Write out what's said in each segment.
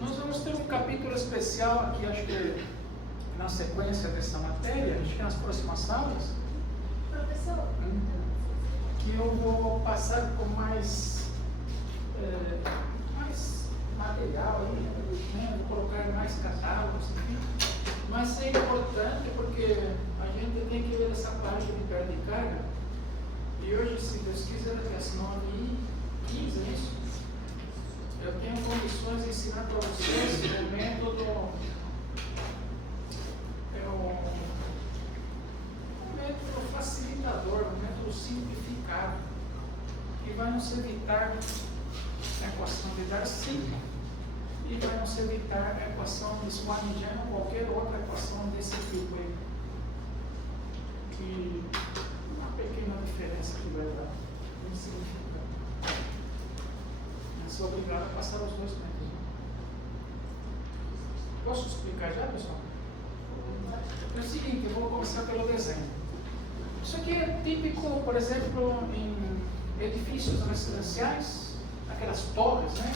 Nós vamos ter um capítulo especial aqui, acho que na sequência dessa matéria, acho que nas próximas aulas, Professor, que eu vou passar com mais material aí, né? Vou colocar mais catálogos, enfim. Mas é importante porque a gente tem que ver essa parte de perda de carga. E hoje, se Deus quiser, às 9h15, é isso? Eu tenho condições de ensinar para vocês o método, um método facilitador, um método simplificado, que vai nos evitar a equação de Darcy e vai nos evitar a equação de Swaminjana ou qualquer outra equação desse tipo aí. Que uma pequena diferença que vai dar, não significa. Eu sou obrigado a passar os dois métodos. Posso explicar já, pessoal? É o seguinte, eu vou começar pelo desenho. Isso aqui é típico, por exemplo, em edifícios residenciais, aquelas torres, né?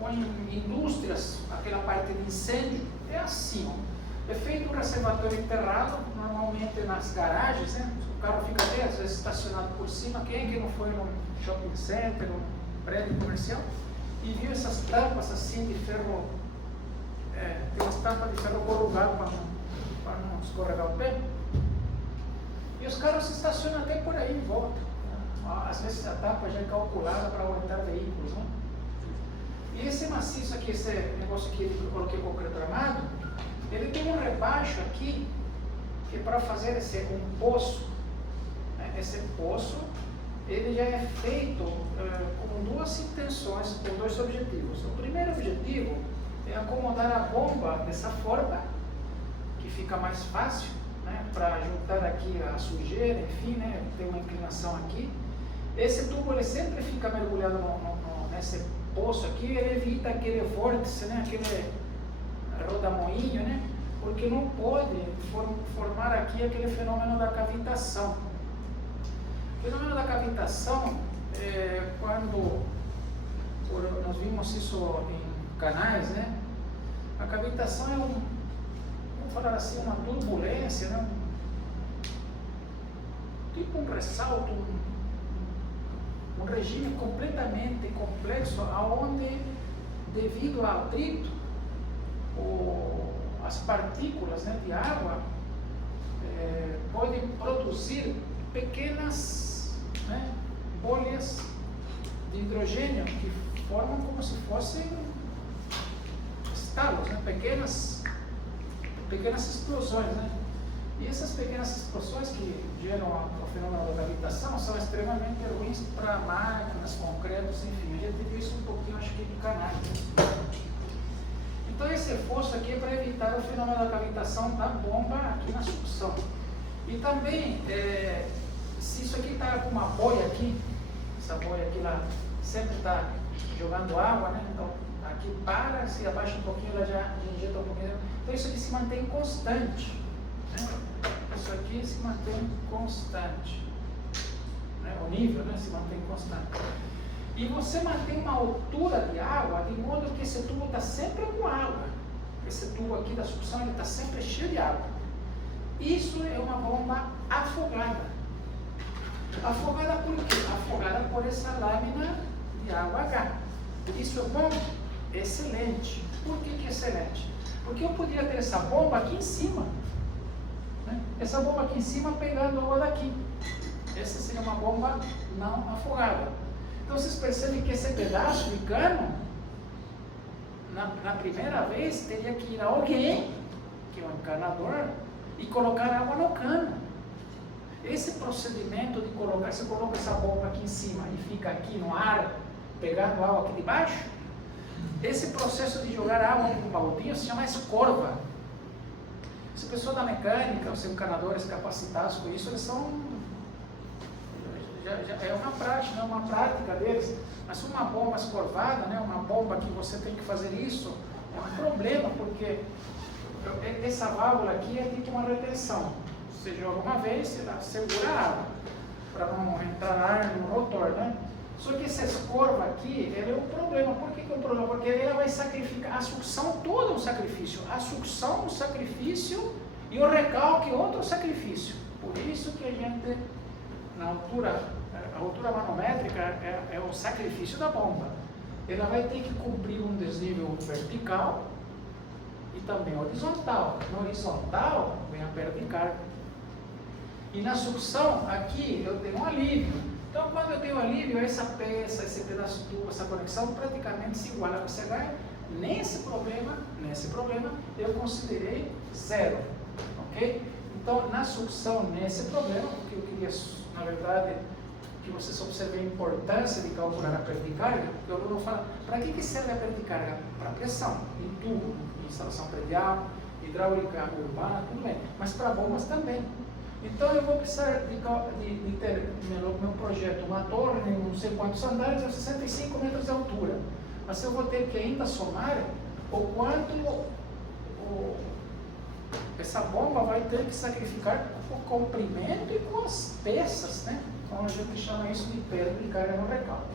Ou em indústrias, aquela parte de incêndio, é assim, ó. É feito um reservatório enterrado, normalmente nas garagens, né? O carro fica até às vezes estacionado por cima. Quem é que não foi num shopping center, num prédio comercial, e viu essas tampas assim de ferro, tem umas tampas de ferro corrugado para não escorregar o pé, e os carros se estacionam até por aí em volta, né? Às vezes a tampa já é calculada para aguentar veículos, né? E esse maciço aqui, esse negócio aqui que eu coloquei concreto armado, ele tem um rebaixo aqui, que para fazer um poço, né? Esse poço ele já é feito com duas intenções, com dois objetivos. O primeiro objetivo é acomodar a bomba dessa forma, que fica mais fácil, né, para juntar aqui a sujeira, enfim, né, tem uma inclinação aqui. Esse tubo ele sempre fica mergulhado nesse poço aqui, ele evita aquele vórtice, né, aquele rodamoinho, né, porque não pode formar aqui aquele fenômeno da cavitação. O fenômeno da cavitação, quando nós vimos isso em canais, né? A cavitação é vamos falar assim, uma turbulência, né? Tipo um ressalto, um regime completamente complexo, aonde, devido ao atrito, as partículas, né, de água podem produzir pequenas, né, bolhas de hidrogênio que formam como se fossem estalos, né, pequenas explosões, né? E essas pequenas explosões que geram o fenômeno da gravitação são extremamente ruins para máquinas, concretos, enfim. A gente viu isso um pouquinho, acho que de canais, né? Então esse esforço aqui é para evitar o fenômeno da cavitação da bomba aqui na sucção. E também, se isso aqui está com uma boia aqui, essa boia aqui lá sempre está jogando água, né? Então aqui para, se abaixa um pouquinho, ela já injeta um pouquinho. Então isso aqui se mantém constante, né? Isso aqui se mantém constante, né? O nível, né, se mantém constante. E você mantém uma altura de água, de modo que esse tubo está sempre com água. Esse tubo aqui da sucção, ele está sempre cheio de água. Isso é uma bomba afogada. Afogada por quê? Afogada por essa lâmina de água H. Isso é bom? Excelente. Por que é excelente? Porque eu poderia ter essa bomba aqui em cima, né? Essa bomba aqui em cima pegando água daqui. Essa seria uma bomba não afogada. Então vocês percebem que esse pedaço de cano, na primeira vez, teria que ir alguém, que é um encanador, e colocar água no cano. Esse procedimento de colocar, você coloca essa bomba aqui em cima e fica aqui no ar, pegando água aqui de baixo, esse processo de jogar água no baldinho se chama escorva. Essa pessoa da mecânica, os encanadores capacitados com isso, eles são já é uma prática, né, uma prática deles. Mas uma bomba escorvada, né, uma bomba que você tem que fazer isso, é um problema, porque essa válvula aqui é tipo uma retenção. Você joga uma vez, ela segura a água, para não entrar ar no rotor, né? Só que essa escorva aqui, ela é um problema. Por que é um problema? Porque ela vai sacrificar, a sucção toda é um sacrifício. A sucção é um sacrifício e o recalque é outro sacrifício. Por isso que a gente, na altura, a altura manométrica é o sacrifício da bomba. Ela vai ter que cumprir um desnível vertical e também horizontal. No horizontal, vem a perda de carga. E na sucção, aqui, eu tenho um alívio. Então, quando eu tenho alívio, essa peça, esse pedaço de tubo, essa conexão praticamente se iguala a VCH. Nesse problema, eu considerei zero. Ok? Então, na sucção, nesse problema, o que eu queria, na verdade, que vocês observem a importância de calcular a perda de carga, porque o aluno fala, para que serve a perda de carga? Para pressão, em tubo, em instalação predial, hidráulica urbana, tudo bem, mas para bombas também. Então eu vou precisar de ter no meu projeto uma torre, não sei quantos andares, a 65 metros de altura. Mas eu vou ter que ainda somar o quanto essa bomba vai ter que sacrificar o comprimento e com as peças, né? Então a gente chama isso de perda de carga no recalque.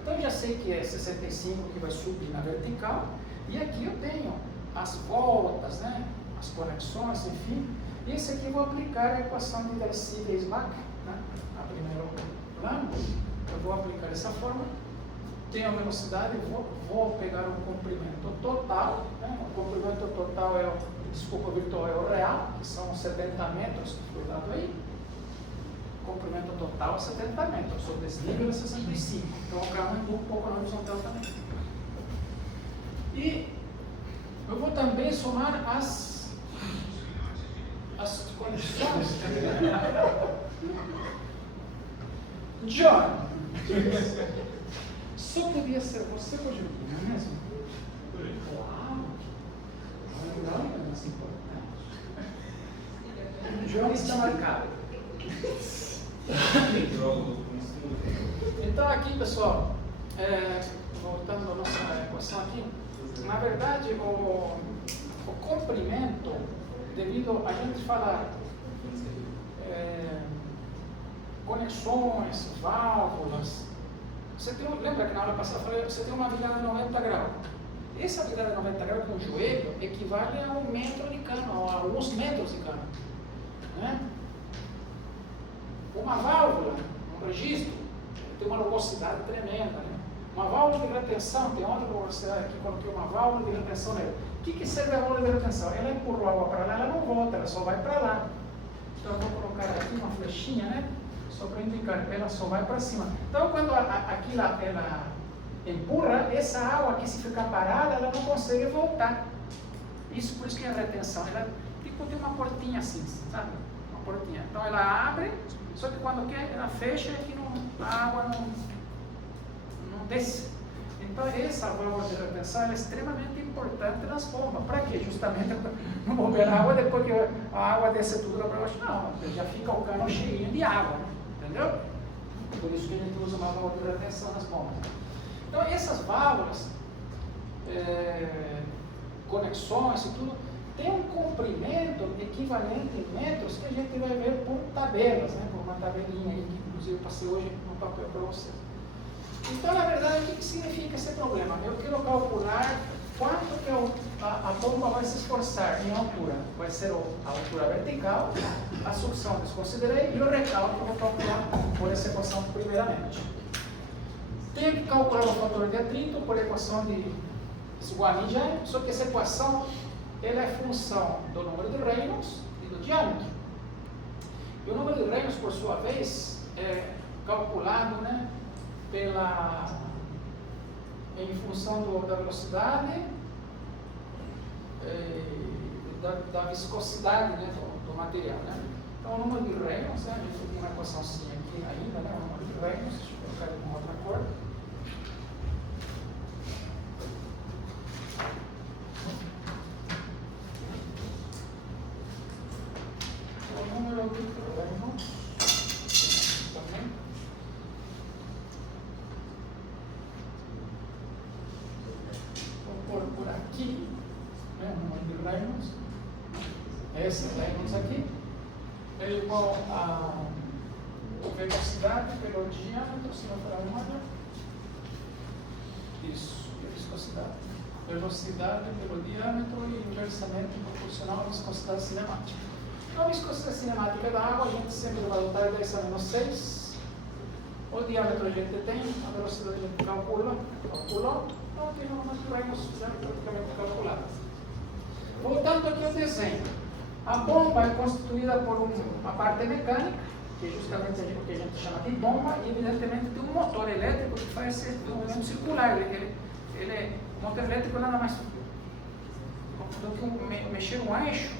Então eu já sei que é 65 que vai subir na vertical, e aqui eu tenho as voltas, né? As conexões, enfim. E esse aqui eu vou aplicar a equação de Darcy-Weisbach, né? A primeiro plano. Eu vou aplicar dessa forma. Tenho a velocidade, vou pegar o comprimento total, né? O comprimento total é o virtual é o real, que são 70 metros, que foi dado aí. Comprimento total é 70 metros, o desnível é 65. Então eu aumento um pouco na horizontal também. E eu vou também somar as condições. John, só podia ser você hoje, não é mesmo? Uau! Não é mais importante. John está marcado. Então aqui, pessoal, voltando à nossa equação aqui, na verdade o comprimento, devido a gente falar conexões, válvulas, você tem, lembra que na aula passada eu falei, você tem uma virada de 90 graus. Essa virada de 90 graus com o joelho equivale a 1 metro de cano, a alguns metros de cano, né? Uma válvula, um registro, tem uma rugosidade tremenda, né? Uma válvula de retenção, tem outra rugosidade aqui, coloquei uma válvula de retenção nela. O que serve a válvula de retenção? Ela empurrou a água para lá, ela não volta, ela só vai para lá. Então eu vou colocar aqui uma flechinha, né? Só para indicar, ela só vai para cima. Então quando aqui ela empurra, essa água aqui, se ficar parada, ela não consegue voltar. Isso por isso que é a retenção. Ela tipo tem uma portinha assim, sabe? Uma portinha. Então ela abre, só que quando quer, ela fecha e a água não desce. Então essa válvula de retenção é extremamente importante nas bombas. Para quê? Justamente para não mover a água depois que a água desce tudo lá para baixo. Não, já fica o cano cheinho de água, né? Entendeu? Por isso que a gente usa uma válvula de retenção nas bombas. Então essas válvulas, conexões e tudo, tem um comprimento equivalente em metros que a gente vai ver por tabelas, né? Por uma tabelinha aí que inclusive eu passei hoje no papel para vocês. Então, na verdade, o que significa esse problema? Eu quero calcular quanto que a bomba vai se esforçar em altura. Vai ser a altura vertical, a sucção desconsiderei e o recalque eu vou calcular por essa equação primeiramente. Tenho que calcular o fator de atrito por equação de Guarani, só que essa equação ela é função do número de Reynolds e do diâmetro. E o número de Reynolds, por sua vez, é calculado, né, em função da velocidade, da viscosidade, né, do material. Né? Então, o número de Reynolds, né, a gente tem uma equaçãozinha aqui ainda, né, o número de Reynolds, deixa eu colocar ele com outra cor. O número de Reynolds centímetros aqui, é igual a velocidade pelo diâmetro, se não for a moda. Isso, viscosidade. Velocidade pelo diâmetro e inversamente proporcional à viscosidade cinemática. Então, a viscosidade cinemática da água, a gente sempre vai botar 10 a menos 6. O diâmetro a gente tem, a velocidade a gente calculou. Então, aqui nós vamos praticamente calculado. Voltando aqui ao desenho. A bomba é constituída por uma parte mecânica, que é justamente o que a gente chama de bomba, e evidentemente tem um motor elétrico que faz esse movimento circular. O motor elétrico é nada mais do que mexer um eixo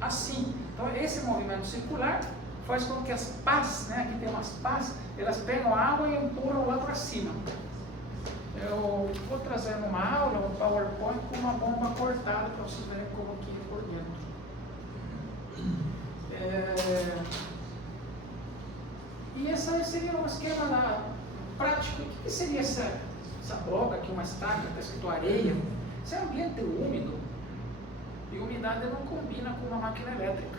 assim. Então, esse movimento circular faz com que as pás, né, aqui tem umas pás, elas pegam a água e empurram lá para cima. Eu vou trazer numa aula um PowerPoint com uma bomba cortada para vocês verem como que é por dentro. E esse seria um esquema prático. O que seria essa bloca aqui, uma estaca, está escrito areia? Isso é um ambiente úmido. E umidade não combina com uma máquina elétrica.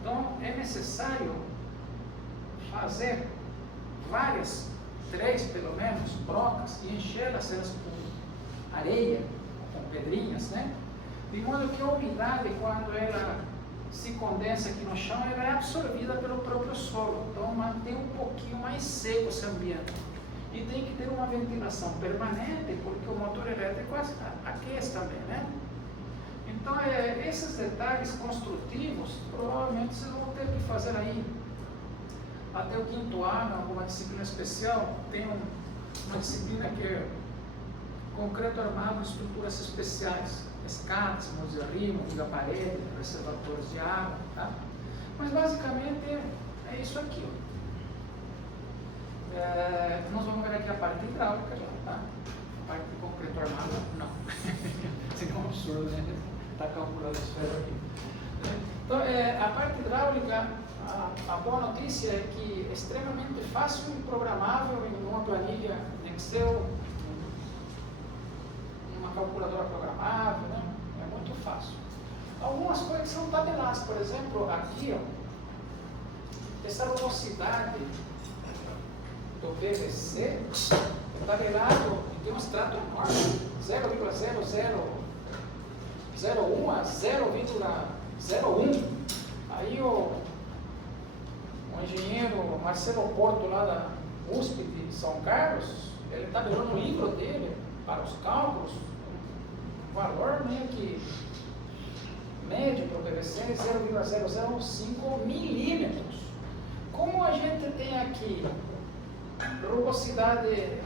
Então, é necessário fazer várias, 3 pelo menos, brocas e encher-las com areia, com pedrinhas, né? De modo que a umidade, quando ela se condensa aqui no chão, ela é absorvida pelo próprio solo. Então, mantém um pouquinho mais seco esse ambiente. E tem que ter uma ventilação permanente, porque o motor elétrico aquece também, né? Então, esses detalhes construtivos, provavelmente vocês vão ter que fazer aí até o 5º ano, alguma disciplina especial. Tem uma disciplina que é concreto armado, estruturas especiais, escadas, muros de arrimo, liga-parede, reservatórios de água, tá? Mas basicamente é isso aqui, ó. Nós vamos ver aqui a parte hidráulica já, tá? A parte de concreto armado, não. Seria um absurdo, né? Está calculando a esfera aqui. Então, a parte hidráulica, a boa notícia é que é extremamente fácil e programável em uma planilha em Excel, uma calculadora programável, né? É muito fácil. Algumas coisas são tabeladas, por exemplo, aqui, ó, essa velocidade do PVC é tabelado em tem um extrato enorme, 0,0001 a 0,01. Aí o engenheiro Marcelo Porto, lá da USP de São Carlos, ele tabelou no livro dele, para os cálculos, um valor meio que médio para o PVC, 0,005 milímetros. Como a gente tem aqui rugosidade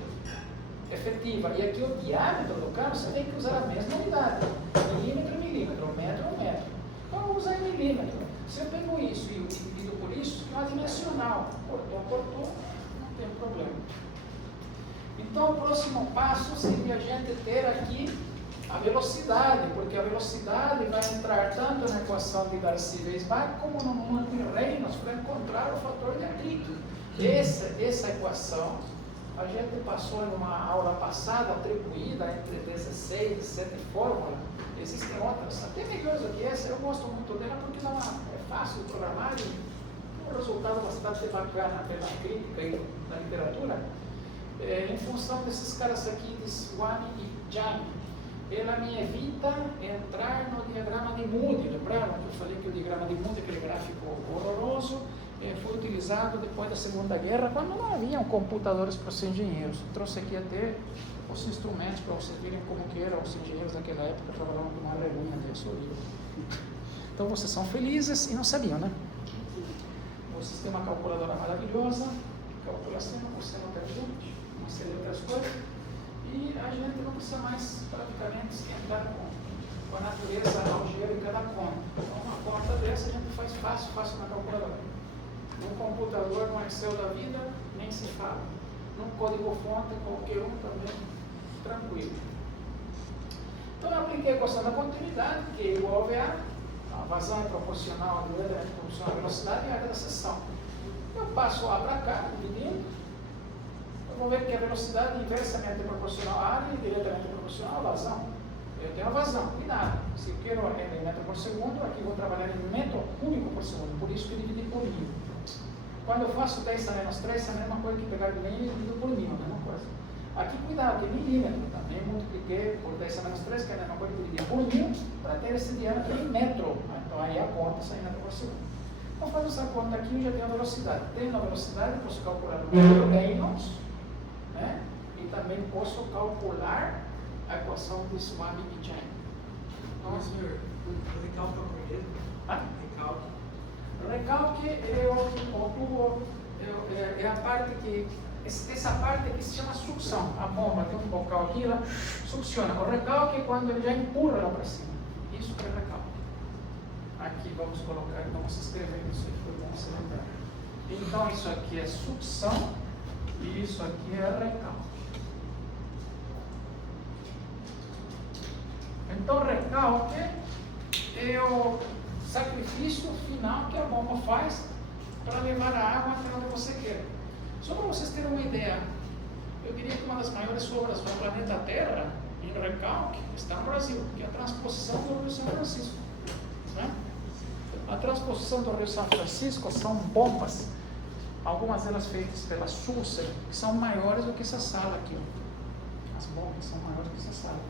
efetiva e aqui o diâmetro do cano, você tem que usar a mesma unidade, milímetro, milímetro, metro, metro. Então eu vou usar em milímetro. Se eu pego isso e divido por isso, que é uma dimensional, cortou, não tem problema. Então o próximo passo seria a gente ter aqui a velocidade, porque a velocidade vai entrar tanto na equação de Darcy-Weisbach como no número de Reynolds para encontrar o fator de atrito. Essa equação a gente passou em uma aula passada, atribuída entre 16 e 17 fórmulas. Existem outras, até melhores do que essa. Eu gosto muito dela porque não é fácil de programar e um resultado bastante bacana pela crítica e da literatura. Em função desses caras aqui, de Swan e Jang, ela me evita entrar no diagrama de Moody. Lembraram que eu falei que o diagrama de Moody, aquele gráfico horroroso, foi utilizado depois da Segunda Guerra, quando não haviam computadores para os engenheiros. Eu trouxe aqui até os instrumentos para vocês verem como que eram os engenheiros daquela época, trabalhavam com uma relinha desse livro. Então vocês são felizes e não sabiam, né? Vocês têm uma calculadora maravilhosa, calculação, você não tangente, uma série de outras coisas, e a gente não precisa mais praticamente esquentar com a natureza algeira em cada conta. Então uma conta dessa a gente faz fácil na calculadora. No computador, no Excel da vida, nem se fala. No código-fonte, qualquer um também, tranquilo. Então eu apliquei a equação da continuidade, que é igual a VA, a vazão é proporcional à direita, é proporcional à velocidade e à área da seção. Eu passo A para cá, dividindo. Eu vou ver que a velocidade inversamente é proporcional à área e diretamente é proporcional à vazão. eu tenho a vazão, cuidado. Se eu quero em metro por segundo, aqui vou trabalhar em metro cúbico por segundo, por isso que dividi por 1000. Quando eu faço 10 a menos 3, é a mesma coisa que pegar de meio e dividir por 1000, a mesma coisa. Aqui, cuidado, que é milímetro, também multipliquei por 10 a menos 3, que é a mesma coisa que dividir por 1000, para ter esse diâmetro em metro. Então aí a conta sai em metro por segundo. Então faz essa conta aqui, eu já tenho a velocidade. Tenho a velocidade, posso calcular o número de Reynolds, né? E também posso calcular a equação de Swami e Chang. Então, senhor, o recalque é o primeiro? Recalque é a parte que, essa parte que se chama sucção. A bomba tem um bocal aqui, ela succiona. O recalque é quando ele já empurra lá para cima. Isso que é recalque. Aqui vamos colocar, vamos escrever isso aqui, foi bom se lembrar. Então isso aqui é sucção e isso aqui é recalque. Então recalque é o sacrifício final que a bomba faz para levar a água até onde você quer. Só para vocês terem uma ideia, eu diria que uma das maiores obras do planeta Terra, em recalque, está no Brasil, que é a transposição do Rio São Francisco. Né? A transposição do Rio São Francisco são bombas, algumas delas feitas pela Sulzer, que são maiores do que essa sala aqui. As bombas são maiores do que essa sala.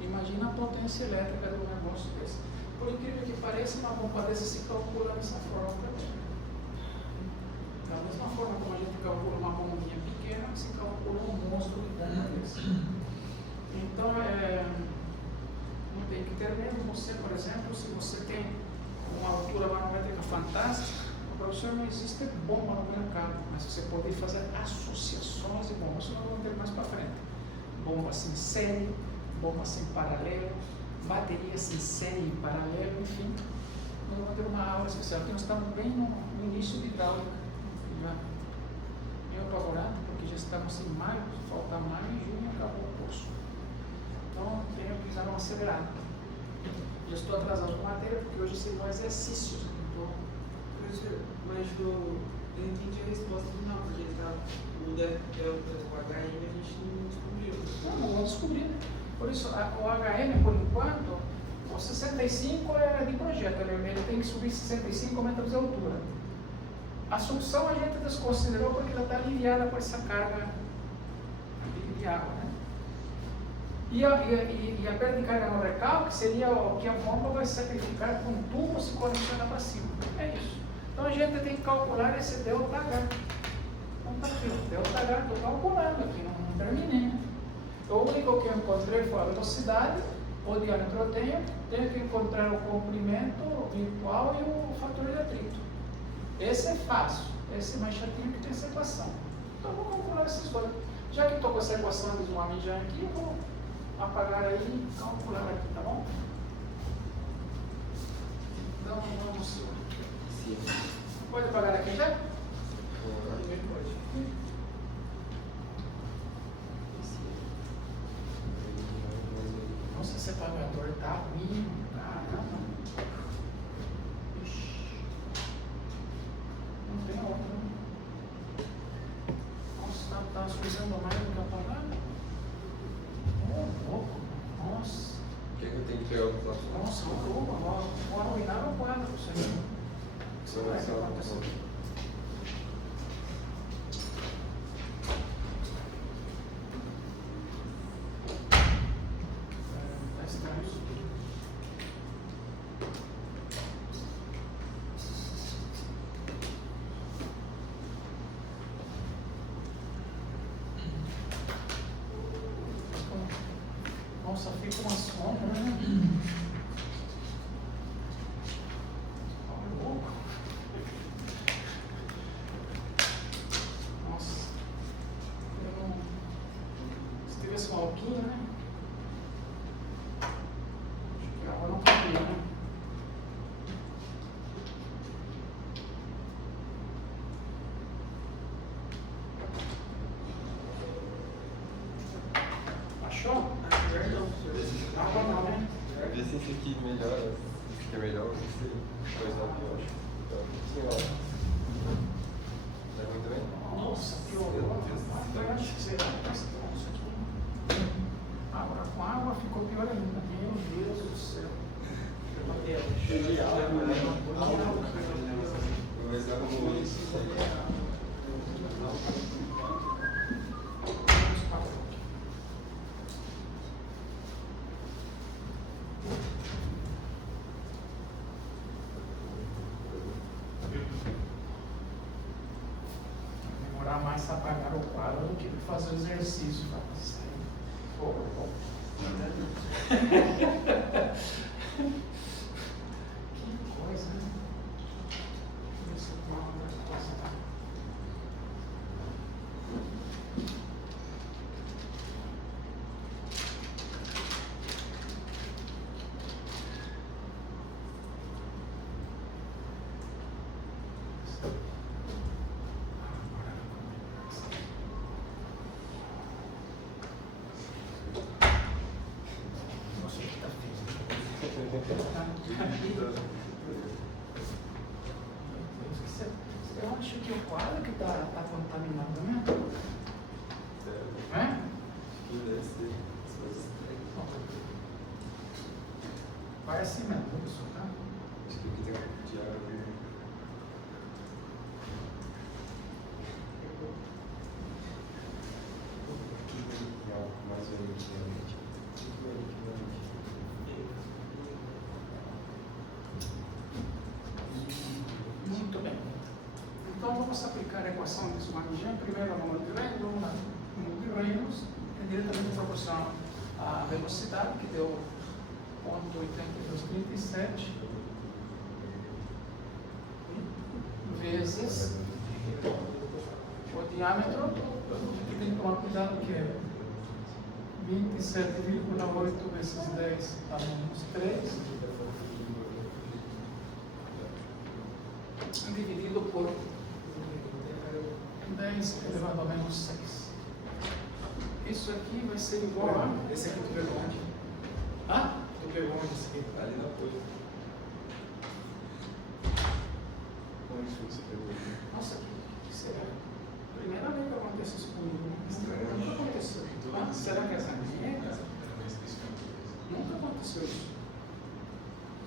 Imagina a potência elétrica de um negócio desse. Por incrível que pareça, uma bomba dessa se calcula dessa forma também. Da mesma forma como a gente calcula uma bombinha pequena, se calcula um monstro de bomba desse. Então, não tem que ter medo. Você, por exemplo, se você tem uma altura manométrica fantástica, para você não existe bomba no mercado, mas você pode fazer associações de bombas. Isso nós vamos ter mais para frente. Bombas em série, bombas em paralelo, baterias em série em paralelo, enfim. Nós vamos ter uma aula especial, porque nós estamos bem no início de hidráulica. Eu estou apavorado, porque já estamos em maio, falta maio e junho e acabou o curso. Então, tenho que usar uma acelerada. Já estou atrasado com a matéria, porque hoje são exercícios. Então, mas eu entendi a resposta final, porque o HM a gente não descobriu. Não vamos descobrir. Por isso, o HM, por enquanto, o 65 é de projeto, ele tem que subir 65 metros de altura. A sucção a gente desconsiderou porque ela está aliviada por essa carga de água. Né? E a perda de carga no recalque seria o que a bomba vai sacrificar com um tubo se conectar para cima. É isso. Então a gente tem que calcular esse ΔH. Então está aqui, o ΔH, estou calculando aqui, não terminei. O único que eu encontrei foi a velocidade, o diâmetro eu tenho que encontrar o comprimento virtual e o fator de atrito. Esse é fácil, esse é mais chatinho que tem essa equação. Então eu vou calcular esses dois. Já que estou com essa equação de Swami já aqui, eu vou apagar aí e calcular aqui, tá bom? Então vamos. Sim. Pode apagar aqui já? Pode. Nossa, esse apagador tá ruim, caramba. Ixi. Não tem outro. Nossa, tá suando mais do que apagado. Oh, louco. Nossa. O que eu tenho que pegar o próximo? Nossa, louco. Vou arruinar o quadro. Isso vai acontecer. Nossa, fica uma sombra, né? Olha, louco. Nossa. Eu não... Se tivesse uma alquinha, né? Acho que a água não cabia, né? Achou? Água não, né? Vê se esse aqui melhora, esse aqui é melhor, ou se esse dois não pior. Então, um pouquinho lá. Tá muito bem? Nossa, que horror. Eu acho que será que isso aqui. Agora com água ficou pior. mais apagar o quadro do que fazer o exercício. Que coisa, né? Deixa eu ver uma outra coisa. Nossa, que tá feio. Eu acho que o quadro que está contaminado, né? É? Que deve ser as coisas estranhas. Vai assim mesmo, pessoal, tá? Acho que aqui tem um pouco de água. Mais vermelhamente. Muito bem. Então vamos aplicar a equação de Swaminjan. Primeiro a número de reinos, vamos lá. O número de reinos é diretamente proporcional à velocidade, que deu 0,8237 vezes o diâmetro, que tem que tomar cuidado que é 27,8 vezes 10 a menos 3, dividido por 10 elevado a menos 6. Isso aqui vai ser igual a... Esse aqui tu pegou onde? Ah? Tu pegou onde esse aqui? Ali na folha. Onde foi que você pegou? Nossa, que será? Primeira vez que acontece isso comigo. Estranho. Nunca aconteceu. Ah, será que essa minha? Nunca aconteceu isso.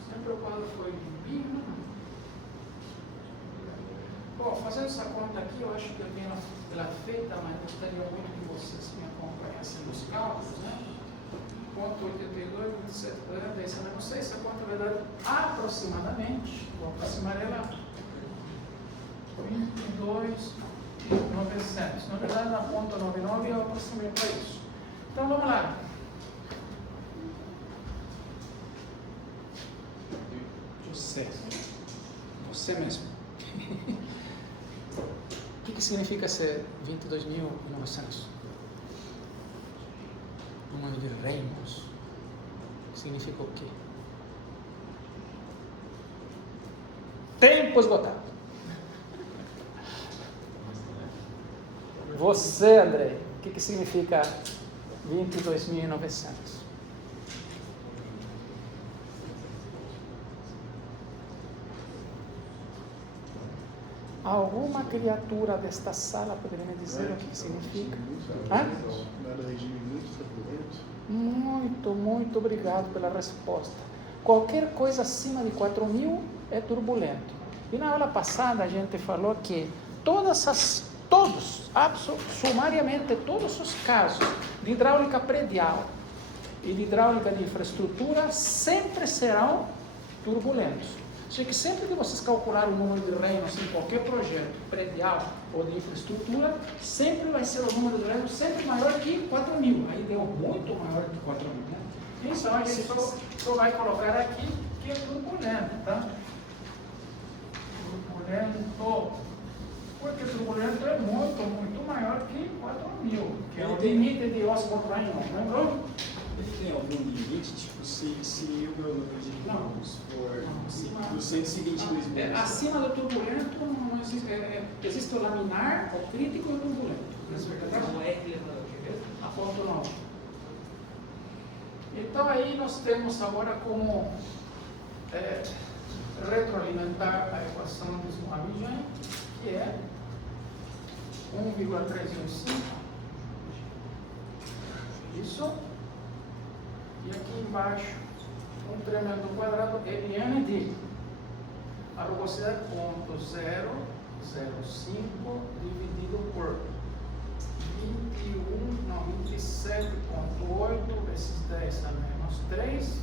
Sempre o quadro foi limpinho. Bom, fazendo essa conta aqui, eu acho que eu tenho ela feita, mas gostaria muito que vocês me acompanhassem nos cálculos, né? 0,82, 27, 10 a menos 6, essa conta vai dar aproximadamente, vou aproximar ela, 22,900. Na verdade, na ponta 99 eu aproximei para isso. Então vamos lá. Você mesmo. O que significa ser 22.900? Número de reinos. Significa o quê? Tempo esgotado. Você, André, o que significa 22.900? Alguma criatura desta sala poderia me dizer o que significa? Hã? Muito obrigado pela resposta. Qualquer coisa acima de 4.000 é turbulento. E na aula passada a gente falou que sumariamente todos os casos de hidráulica predial e de hidráulica de infraestrutura sempre serão turbulentos. Só que sempre que vocês calcularem o número de reinos em qualquer projeto predial ou de infraestrutura, sempre vai ser o número de reinos sempre maior que 4.000. Aí deu muito maior que 4.000, né? Então a gente só vai colocar aqui que é turbulento, tá? Turbulento. Porque turbulento é muito maior que 4.000, que é o limite de Osborne Reynolds, lembrou? Ele tem algum limite, tipo, se o meu número de irmãos for 222 mil? Acima do turbulento não existe, existe o laminar, o crítico e o turbulento. Não é relevante. A ponto 9. Então aí nós temos agora como retroalimentar a equação de Swaminjan, que é 1,315. Isso. E aqui embaixo, um tremendo quadrado, ln de a rugosidade 0,005 dividido por 27,8 vezes 10 a menos 3,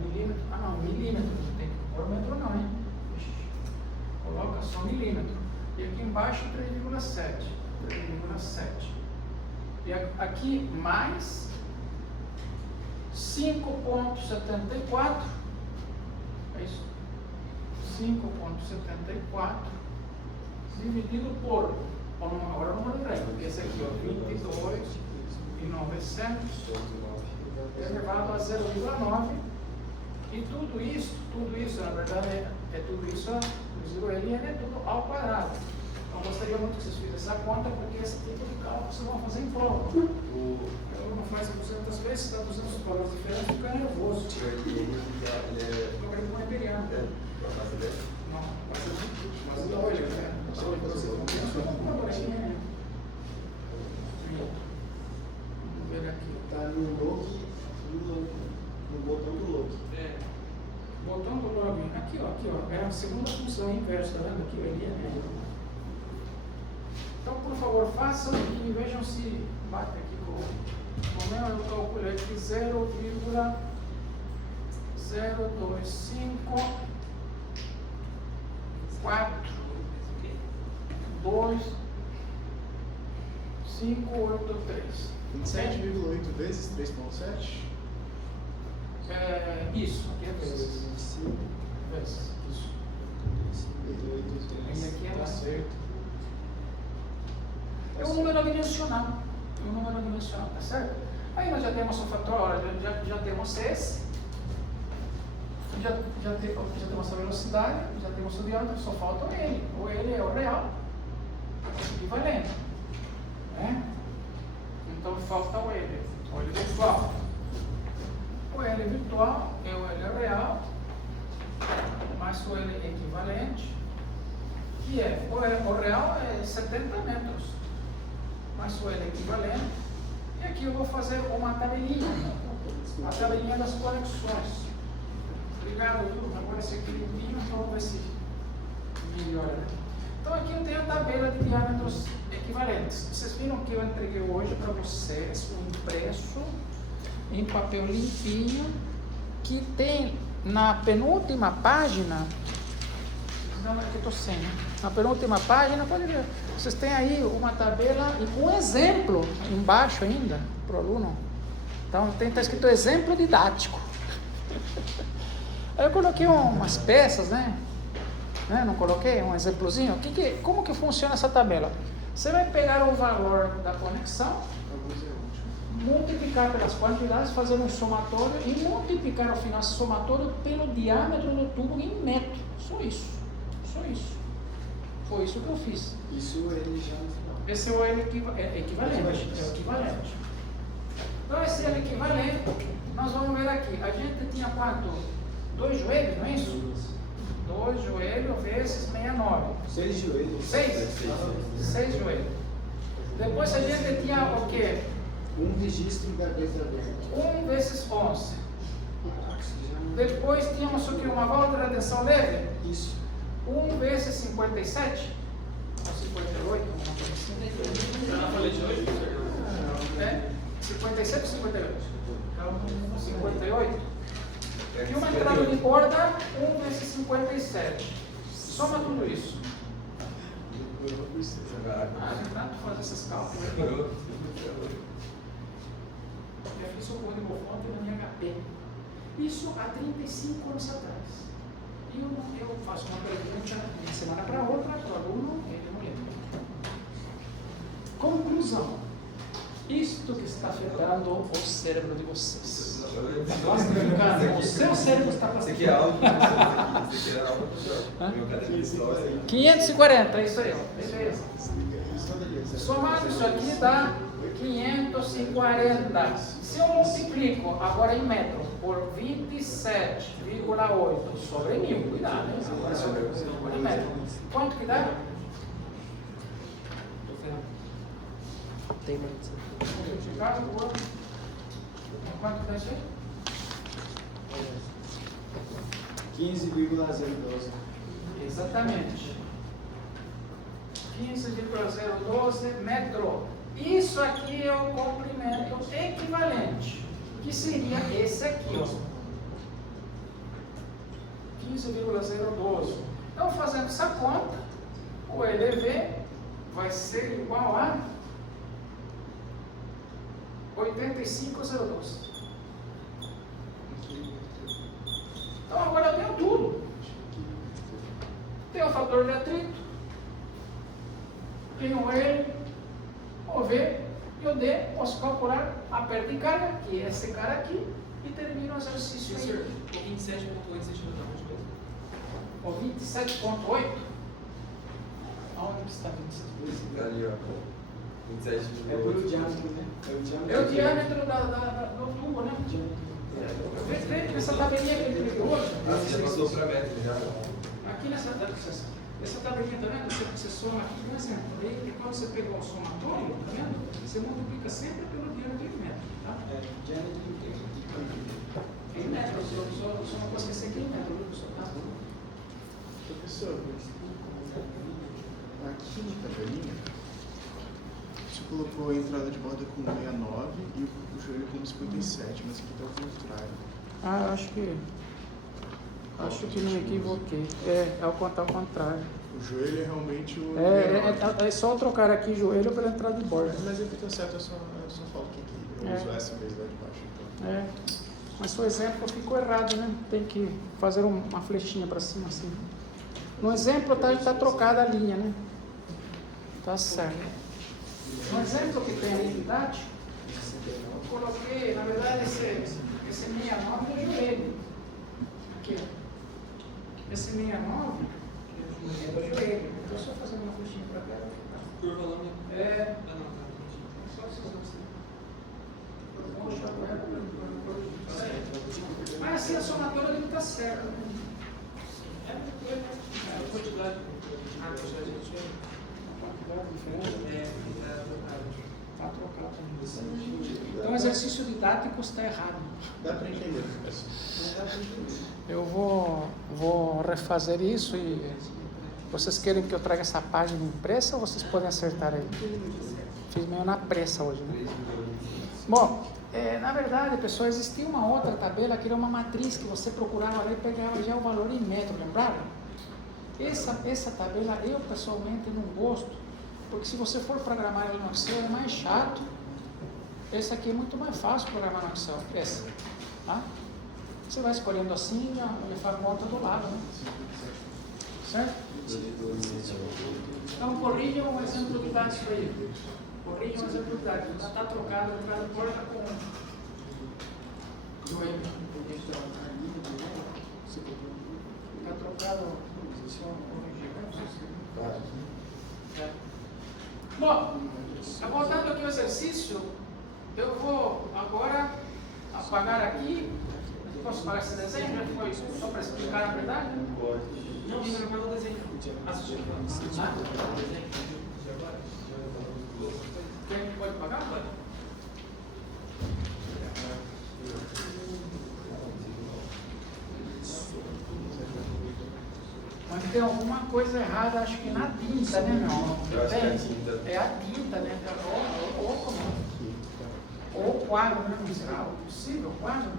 milímetro. Ah não, milímetro, você tem que pôr metro não, hein? Coloca só milímetro. E aqui embaixo 3,7. 3,7. E aqui mais 5,74. É isso? 5,74 dividido por, agora o número reto, porque esse aqui, ó, 22.900 elevado a 0,9. E tudo isso, na verdade, é tudo isso, inclusive ele é tudo ao quadrado. Então, eu gostaria muito que vocês fizessem essa conta, porque esse tipo de cálculo vocês vão fazer em prova. O aluno faz 200 vezes, está 200 provas diferentes, fica nervoso. Logaritmo neperiano. Não, mas lógico, né? Vamos ver aqui. Tá no log, no botão do log. Botão do log. Aqui, ó. É a segunda função inversa, tá vendo? Aqui, ele é. Então, por favor, façam e vejam se bate aqui com o meu. Eu calculo aqui 0,2542583. 27,8 vezes 3,7? Isso, aqui é vezes. Vezes, isso. Ainda aqui é certo. É um número adimensional. Tá certo? Aí nós já temos o fator, já temos esse. Já temos a velocidade, já temos o diâmetro, só falta o L. O L é o real, equivalente. Né? Então falta o L virtual. O L virtual é o L real, mais o L equivalente, que é, o real é 70 metros, mais o L equivalente. E aqui eu vou fazer uma tabelinha, a tabelinha das conexões. Obrigado, viu? Agora esse aqui limpinho, então vamos ver se melhora. Então aqui eu tenho a tabela de diâmetros equivalentes. Vocês viram que eu entreguei hoje para vocês um impresso em papel limpinho, que tem na penúltima página, não é que eu estou sem, né? Na penúltima página, pode ver, vocês têm aí uma tabela e um exemplo embaixo ainda, para o aluno. Então está escrito exemplo didático. Aí eu coloquei umas peças, né? Não coloquei um exemplozinho. Como que funciona essa tabela? Você vai pegar o valor da conexão, multiplicar pelas quantidades, fazer um somatório e multiplicar ao final esse somatório pelo diâmetro do tubo em metro. Só isso. Foi isso que eu fiz. Isso ele já no final. Esse é o L equivalente. Então esse L equivalente, nós vamos ver aqui. A gente tinha quanto? 2 joelhos, não é isso? 2 joelhos vezes 69. 6 joelhos. 6 joelhos. Depois a gente tinha o quê? Um registro da letra dele. 1 vezes 11. Depois tínhamos o que? Uma volta de retenção leve? Isso. 1 vezes 57. Ou 58, alguma coisa assim. Eu não falei de hoje? 57 ou 58? 58. E uma entrada de corda, 1 vezes 57. Soma tudo isso. Tanto fazer esses cálculos. Eu fiz o código fonte na minha HP. Isso há 35 anos atrás. E eu faço uma pergunta de uma semana para outra para o aluno, ele não lembra. Conclusão. Isto que está afetando o cérebro de vocês. Nossa, o seu cérebro está passando. Esse aqui é áudio. Esse aqui é áudio. Meu caderno de história. 540, é isso aí. Beleza. Somado isso aqui dá 540. Se eu multiplico agora em metros por 27,8 sobre 1000, cuidado, hein? Agora sobre em metro. Quanto que dá? Tem mais. Multiplicado por. Quanto que dá isso aí? 15,012. Exatamente. 15,012 metro. Isso aqui é o comprimento equivalente, que seria esse aqui, ó. 15,012. Então, fazendo essa conta, o LV vai ser igual a 85,02. Então agora eu tenho tudo. Tenho o fator de atrito, tenho o L, o V e o D. Posso calcular a perda de carga, que é esse cara aqui, e termino o exercício aí. Professor, o 27,8 você tirou da onde mesmo? O 27,8. Aonde que está 27,8? Tá ali, ó. 27 de É pelo diâmetro, né? É o diâmetro do tubo, né? Vê essa tabelinha que ele pegou hoje. Ah, você já passou para metro já? Aqui nessa tabelinha, tá vendo? Você soma aqui, por exemplo. Aí, quando você pegou o somatório, tá vendo? Você multiplica sempre pelo diâmetro em metro, tá? Diâmetro Em metro, só não posso esquecer que é em metro, viu, professor? Tá? Professor, aqui na tabelinha, você colocou a entrada de borda com 69 e o joelho com 57, mas aqui está o contrário. Ah, acho que me equivoquei. É ao contrário. O joelho é realmente o. É só trocar aqui joelho pela entrada de borda. Mas ele está certo, eu só falo que aqui. Eu uso essa vez lá de baixo. Então. Mas o exemplo ficou errado, né? Tem que fazer uma flechinha para cima assim. No exemplo está trocada a linha, né? Tá certo. No exemplo que tem aí didático, eu coloquei, na verdade, esse 69 é o joelho. Aqui, ó. Esse 69 é o joelho. Então, só fazendo uma flechinha para cá. Curva lâmina. É. Ah, não, tá. Só esses dois. Mas assim, a somatória dele está certa, né? A quantidade. Ah, a quantidade de Está trocado. Então o exercício didático está errado. Dá para entender. Eu vou refazer isso e vocês querem que eu traga essa página impressa ou vocês podem acertar aí? Fiz meio na pressa hoje, né? Bom, na verdade, pessoal, existia uma outra tabela que era uma matriz que você procurava lá e pegava já o valor em metro, lembraram? Essa tabela eu pessoalmente não gosto, porque se você for programar ela no Excel é mais chato. Esse aqui é muito mais fácil programar no Excel, essa, tá? Você vai escolhendo assim e ele faz conta do lado, né? Certo? Então corrijam o exemplo didático aí. Corrijam o exemplo didático. Já está trocado a entrada de borda com joelho. Está trocado. Bom, voltando aqui ao exercício, eu vou agora apagar aqui. Posso apagar esse desenho? Já foi só para explicar a verdade? Não, não apaga o desenho. Assistiu. Quem pode pagar? Pode. Mas tem alguma coisa errada, acho que na tinta, né, não? Eu acho que é a tinta. É a tinta, né? Ou o quadro, né? Não será possível o quadro?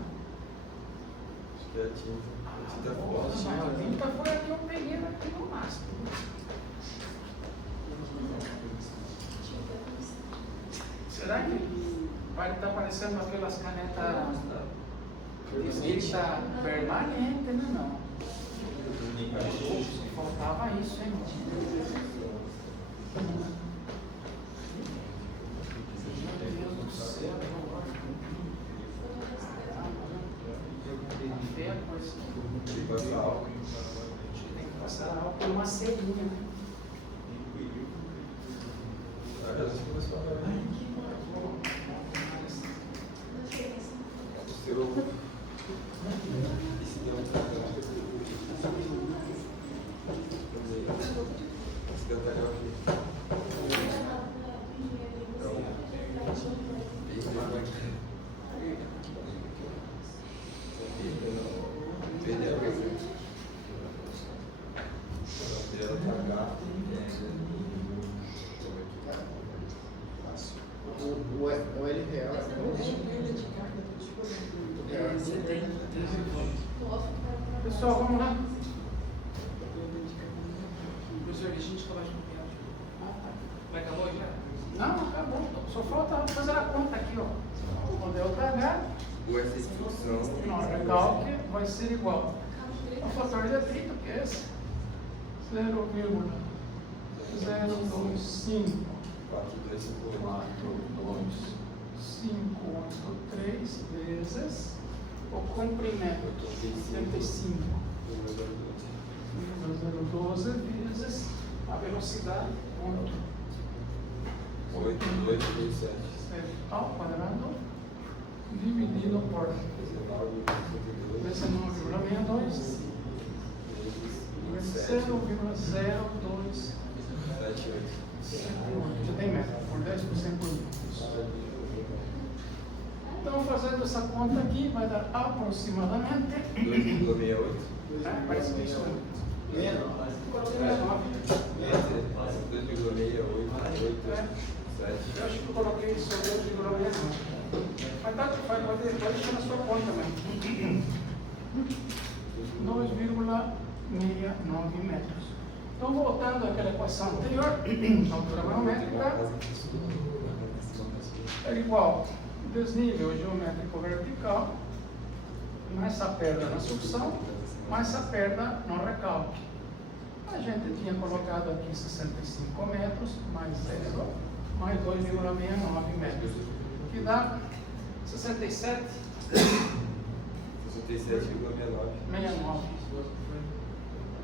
Acho que é a tinta. A tinta é forte. Mas a tinta foi a que eu peguei aqui no máximo. Será que vai estar parecendo aquelas canetas escrita permanente, né? Não. Faltava isso, hein? Meu Deus do céu. Feia coisa. Tem que passar álcool. Tem que passar álcool por uma cerinha, né? A gente começou a ver. O seu. Esse deu um trabalho. Esse deu um trabalho aqui. Perdeu. O L real Pessoal, vamos lá? Professor, deixa a gente acabar de copiar. Ah, tá. Acabou já? Não, acabou. Só falta fazer a conta aqui, ó. Quando eu pegar, Ou essa instrução. o recalque vai ser igual. O fator de atrito, que é esse, 0,025. 42583 vezes o comprimento 75,012 vezes a velocidade ponto 8,237. ao quadrado dividido por 19,62 0,02 já tem meta, por 10% por litro. Então, fazendo essa conta aqui, vai dar aproximadamente 2,68. parece que isso é 2,68. eu acho que eu coloquei sobre 2,69. Mas tá, pode deixar na sua conta mesmo. 2,69 metros. Então, voltando àquela equação anterior, a altura manométrica é igual desnível geométrico vertical, mais a perda na sucção, mais a perda no recalque. A gente tinha colocado aqui 65 metros, mais 0, mais 2,69 metros, que dá 67,69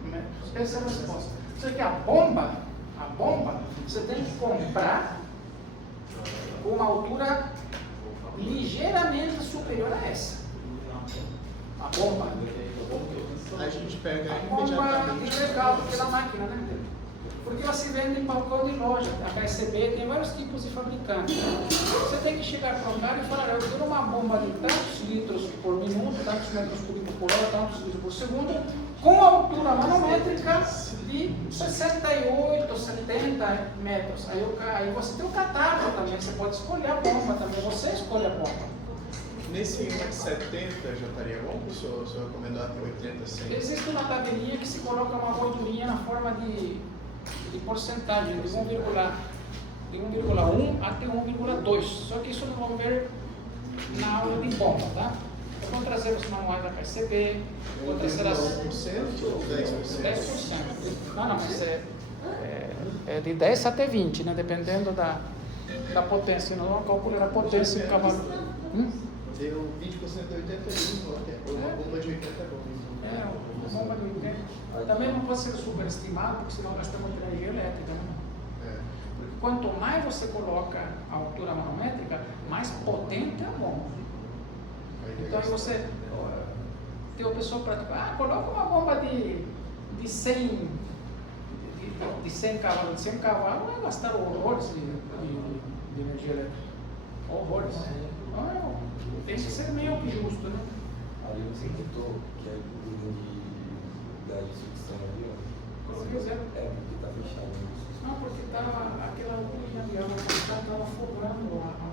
metros. Essa é a resposta. Você que a bomba, você tem que comprar com uma altura ligeiramente superior a essa. A bomba. A gente pega A bomba imediatamente. de recalque pela máquina, né? Porque ela se vende em balcão de loja. A KSB tem vários tipos de fabricantes. Você tem que chegar para o cara e falar: eu quero uma bomba de tantos litros por minuto, tantos metros cúbicos por hora, tantos litros por segundo, com altura manométrica de 68, 70 metros. Aí você tem o catálogo também, você pode escolher a bomba também, você escolhe a bomba. Nesse 1,70 já estaria bom? O senhor recomendou até 80, 100? Existe uma tabelinha que se coloca uma gordurinha na forma de porcentagem, de 1,1 até 1,2. Só que isso não vamos ver na aula de bomba, tá? Eu vou trazer os manuais da KSB, vou trazer as 1% ou 10%? 10%. Não, mas é de 10 até 20, né? Dependendo da potência. Não, eu calculei a potência do cavalo. Deu 20% de 80 uma bomba de 80 é bom. Uma bomba de 80. Também não pode ser superestimado, porque senão gastamos energia elétrica, né? Porque quanto mais você coloca a altura manométrica, mais potente é a bomba. Então aí você tem o pessoal pratica, coloca uma bomba de 100 cavalos. De 100 cavalos vai gastar horrores de energia elétrica. Horrores. Então tem que ser meio que justo, né? Ali você botou que é o da instrução ali, ó. Coloquei zero. Porque tá fechado. Não, porque estava aquela linha de água estava afogando a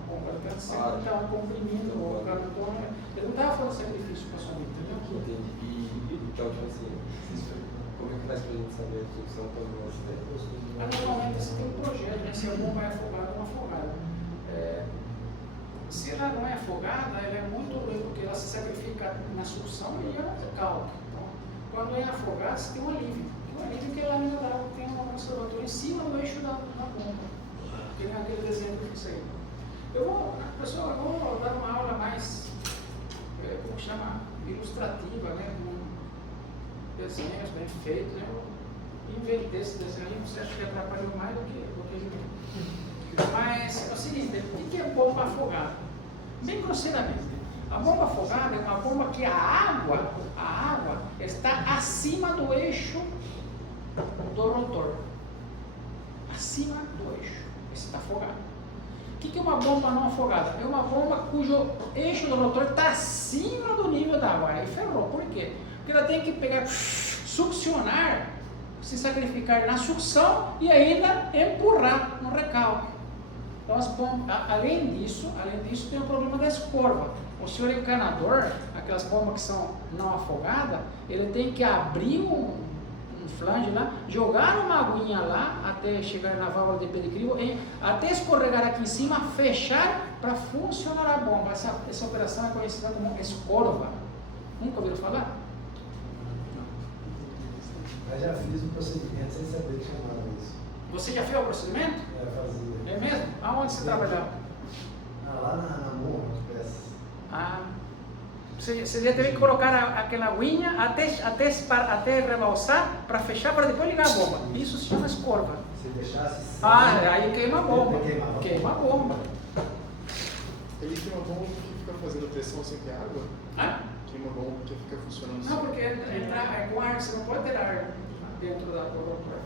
bomba, estava comprimindo o carro. Então, ele não estava fazendo sacrifício para sua vida, entendeu? Entendi. Então, tipo assim, como é que faz pra gente saber a instrução quando você tem? Normalmente você tem um projeto, né? Se a bomba é afogada ou não afogada. Se ela não é afogada, ela é muito ruim, porque ela se sacrifica na sucção e ela recalca. Então, quando é afogada, você tem um alívio. Um alívio que a lâmina d'água tem uma conservadora em cima do eixo da bomba. Tem aquele desenho que eu fiz aí. Pessoal, eu vou dar uma aula mais, como chama, ilustrativa, né? Com desenhos bem feitos, né? Eu inventei esse desenho aí, você acha que atrapalhou mais do que ele. Mas é o seguinte, o que é bomba afogada? Bem grosseiramente, a bomba afogada é uma bomba que a água está acima do eixo do rotor. Acima do eixo. Esse está afogado. O que é uma bomba não afogada? É uma bomba cujo eixo do rotor está acima do nível da água. Aí ferrou. Por quê? Porque ela tem que pegar, succionar, se sacrificar na sucção e ainda empurrar no recalque. Então, as bombas, além disso, tem o problema da escorva. O senhor encanador, aquelas bombas que são não afogadas, ele tem que abrir um flange lá, jogar uma aguinha lá até chegar na válvula de pedicrivo, até escorregar aqui em cima, fechar para funcionar a bomba. Essa operação é conhecida como escorva. Nunca ouviram falar? Eu já fiz o procedimento sem saber que chamava isso. Você já fez o procedimento? Fazia. É mesmo? Aonde você trabalhava? Lá na Morra, de peças. Ah, você já teve que colocar aquela aguinha até rebalsar para fechar para depois ligar a bomba. Isso se chama escorva. Se deixasse. Aí queima a bomba. Queimava. Queima a bomba. Ele queima bomba que fica fazendo pressão sem ter água? Ah? Queima bomba que fica funcionando Não, porque entrar com ar, você não pode ter ar dentro do rotor.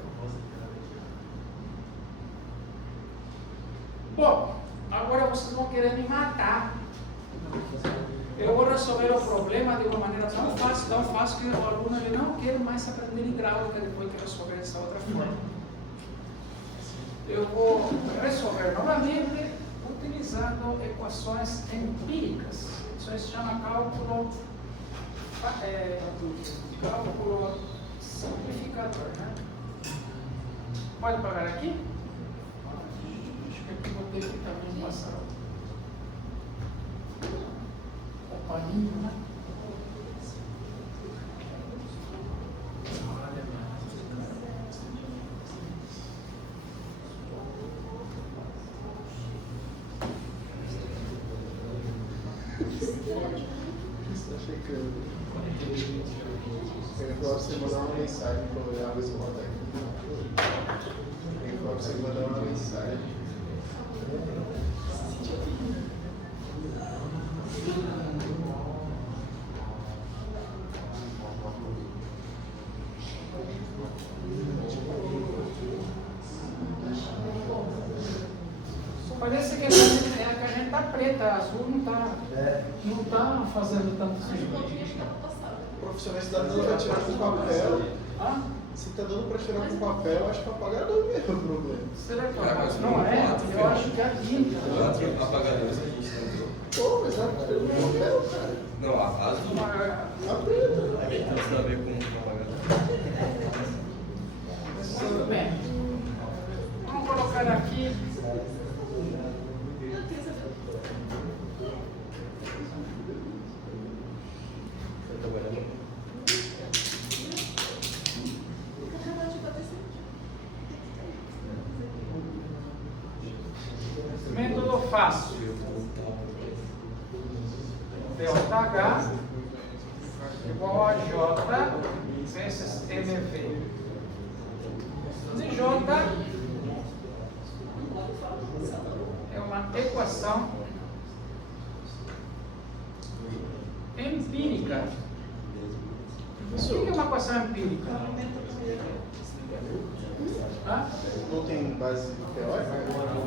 Bom, agora vocês vão querer me matar. Eu vou resolver o problema de uma maneira tão fácil que o aluno ele não quer mais aprender hidráulica depois de resolver dessa outra forma. Eu vou resolver novamente utilizando equações empíricas. Isso se chama cálculo simplificador. Né? Pode pagar aqui? Acho que aqui vou ter que também passar o paninho, né? Está checando. Tem que você mandar uma mensagem para olhar esse modo aqui. Tem que você mandar uma mensagem. Parece que a gente está preta, azul não está fazendo tanto sentido. Professor, mas se está dando para tirar com papel. Ah? Se está dando para tirar com papel, acho que apagador mesmo é o problema. Será que não é? Eu acho que é a quinta. 4 apagadores que a gente tentou. Pô, mas é papel, cara. Não, a azul. A preta. Não tem nada a ver com o apagador. Tudo bem. Vamos colocar aqui. Método fácil. ΔH igual a J vezes MV. DJ é uma equação empírica. O que é uma equação empírica? Não tem base teórica?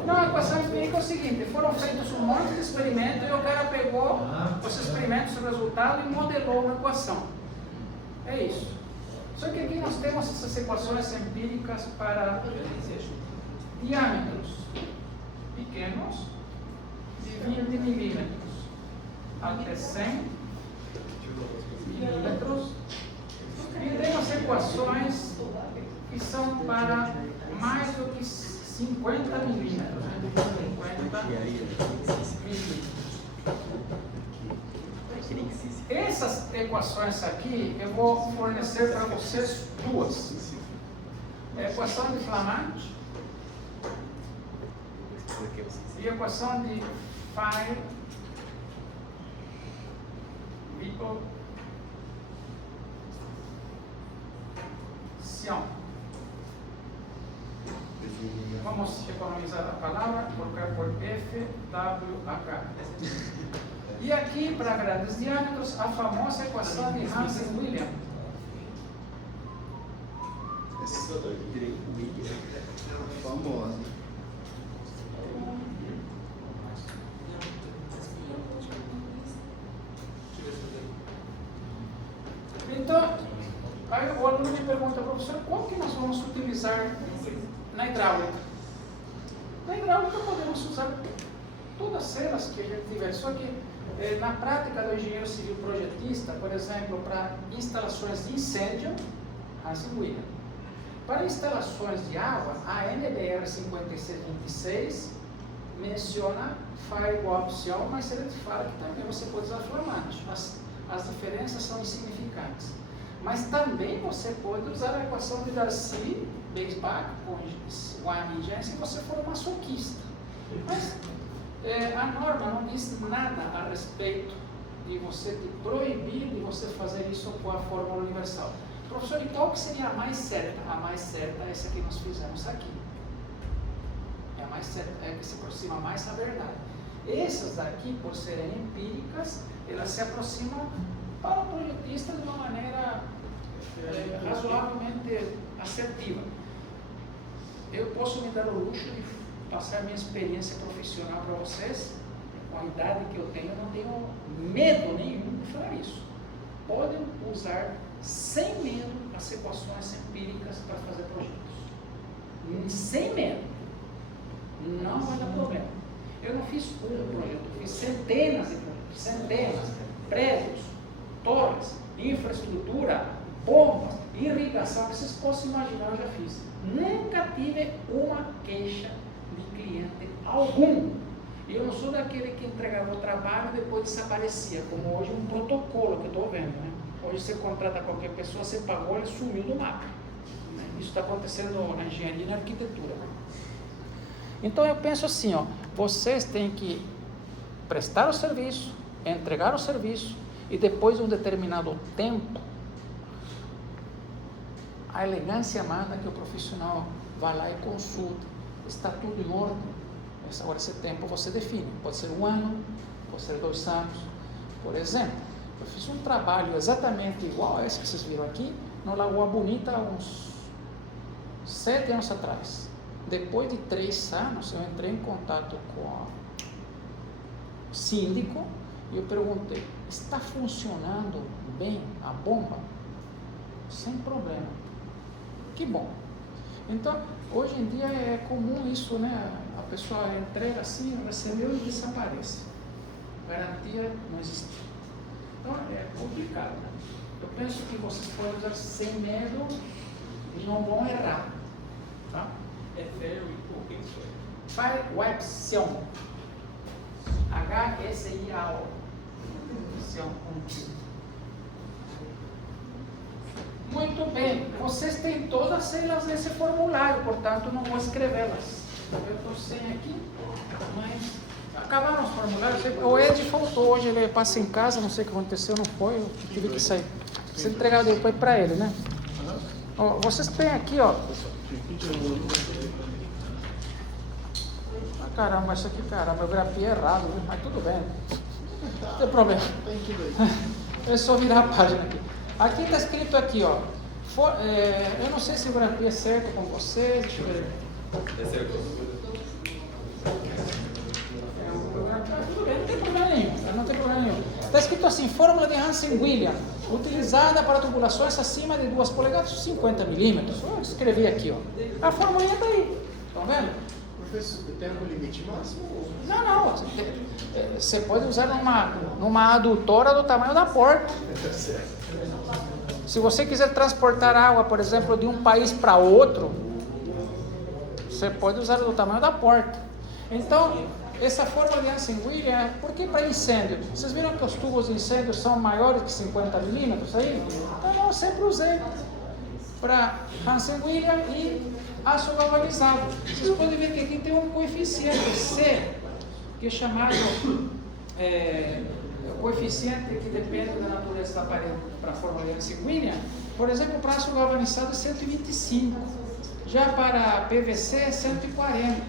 Não, a equação empírica é o seguinte: foram feitos um monte de experimentos e o cara pegou os experimentos, o resultado, e modelou uma equação. É isso. Só que aqui nós temos essas equações empíricas para diâmetros pequenos de 20 milímetros até 100 milímetros. E temos equações que são para mais do que 50 milímetros. 50 milímetros. Essas equações aqui eu vou fornecer para vocês duas. A equação de Flamand e a equação de Fire Vamos economizar a palavra, colocar por FWH. E aqui, para grandes diâmetros, a famosa equação de Hansen-Williams. Essa famosa. Então, aí o aluno me pergunta, professor, como que nós vamos utilizar na hidráulica? Na hidráulica podemos usar todas as cenas que a gente tiver, só que na prática do engenheiro civil projetista, por exemplo, para instalações de incêndio, Hansen-Williams. Para instalações de água, a NBR 5626 menciona firewall opção, mas ele fala que também você pode usar flamante. As diferenças são insignificantes. Mas também você pode usar a equação de Darcy, Weisbach, com Wayne e Jensen, se você for um masoquista. Mas a norma não diz nada a respeito de você te proibir de você fazer isso com a fórmula universal. Professor, e qual que seria a mais certa? A mais certa é essa que nós fizemos aqui. É a mais certa, é a que se aproxima mais da verdade. Essas daqui, por serem empíricas, elas se aproximam para o projetista de uma maneira razoavelmente assertiva. Eu posso me dar o luxo de passar minha experiência profissional para vocês. Com a idade que eu tenho, eu não tenho medo nenhum de falar isso. Podem usar sem medo as equações empíricas para fazer projetos. Sem medo. Não vai dar problema. Eu não fiz um projeto, eu fiz centenas de projetos, centenas, prédios, torres, infraestrutura, bombas, irrigação, que vocês possam imaginar, eu já fiz. Nunca tive uma queixa de cliente algum. Eu não sou daquele que entregava o trabalho e depois desaparecia, como hoje um protocolo que eu estou vendo, né? Hoje você contrata qualquer pessoa, você pagou, ele sumiu do mapa. Isso está acontecendo na engenharia e na arquitetura. Então eu penso assim, ó, vocês têm que prestar o serviço, entregar o serviço, e depois de um determinado tempo, a elegância manda que o profissional vá lá e consulta. Está tudo em ordem. Agora esse tempo você define. Pode ser 1 ano, pode ser 2 anos. Por exemplo, eu fiz um trabalho exatamente igual a esse que vocês viram aqui, no Lagoa Bonita, há uns 7 anos atrás. Depois de 3 anos, eu entrei em contato com o síndico e eu perguntei, está funcionando bem a bomba? Sem problema. Que bom. Então, hoje em dia é comum isso, né? A pessoa entrega assim, recebeu e desaparece. Garantia não existe. Então, é complicado. Né? Eu penso que vocês podem usar sem medo e não vão errar. Tá? É fair o que isso é? Firewall. HSIAO. Muito bem, vocês têm todas elas nesse formulário, portanto não vou escrevê-las. Eu estou sem aqui, mas acabaram os formulários. O Ed faltou hoje, ele passa em casa, não sei o que aconteceu, não foi, eu tive que sair. Você entregou depois para ele, né? Ó, vocês têm aqui, ó. Ah, caramba, isso aqui, caramba, eu grafei errado, viu? Mas tudo bem, não tem problema. É só virar a página aqui. Aqui está escrito aqui, ó. Eu não sei se eu grafei certo com vocês, deixa eu ver. É certo. Tudo bem, não tem problema nenhum. Não tem problema nenhum. Está escrito assim, fórmula de Hansen-Williams, utilizada para tubulações acima de 2 polegadas, 50 milímetros. Vou escrever aqui, ó. A fórmula está aí. Estão vendo? Professor, tem algum limite máximo? Não. Você pode usar numa adutora do tamanho da porta. Se você quiser transportar água, por exemplo, de um país para outro, você pode usar do tamanho da porta. Então, essa fórmula de Hansen-Williams, por que para incêndio? Vocês viram que os tubos de incêndio são maiores que 50 milímetros aí? Então, eu sempre usei para Hansen-Williams e aço galvanizado. Vocês podem ver que aqui tem um coeficiente C, que é chamado coeficiente que depende da natureza da parede para a fórmula de Hansen-Williams. Por exemplo, para aço galvanizado é 125, já para PVC é 140.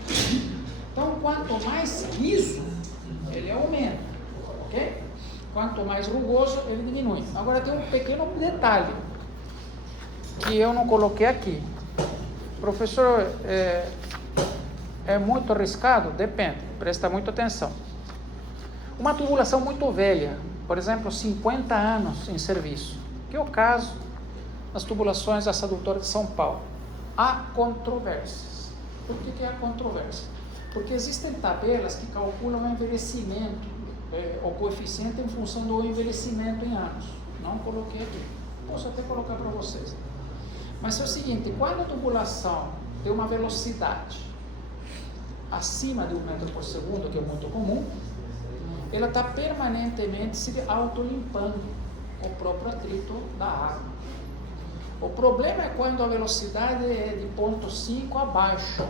Então, quanto mais liso, ele aumenta, ok? Quanto mais rugoso, ele diminui. Agora tem um pequeno detalhe que eu não coloquei aqui. Professor, é muito arriscado? Depende, presta muita atenção. Uma tubulação muito velha, por exemplo, 50 anos em serviço, que é o caso das tubulações dessa adutora de São Paulo. Há controvérsias. Por que há controvérsia? Porque existem tabelas que calculam o envelhecimento, o coeficiente em função do envelhecimento em anos. Não coloquei aqui. Posso até colocar para vocês. Mas é o seguinte, quando a tubulação tem uma velocidade acima de 1 metro por segundo, que é muito comum, ela está permanentemente se autolimpando com o próprio atrito da água. O problema é quando a velocidade é de 0,5 abaixo,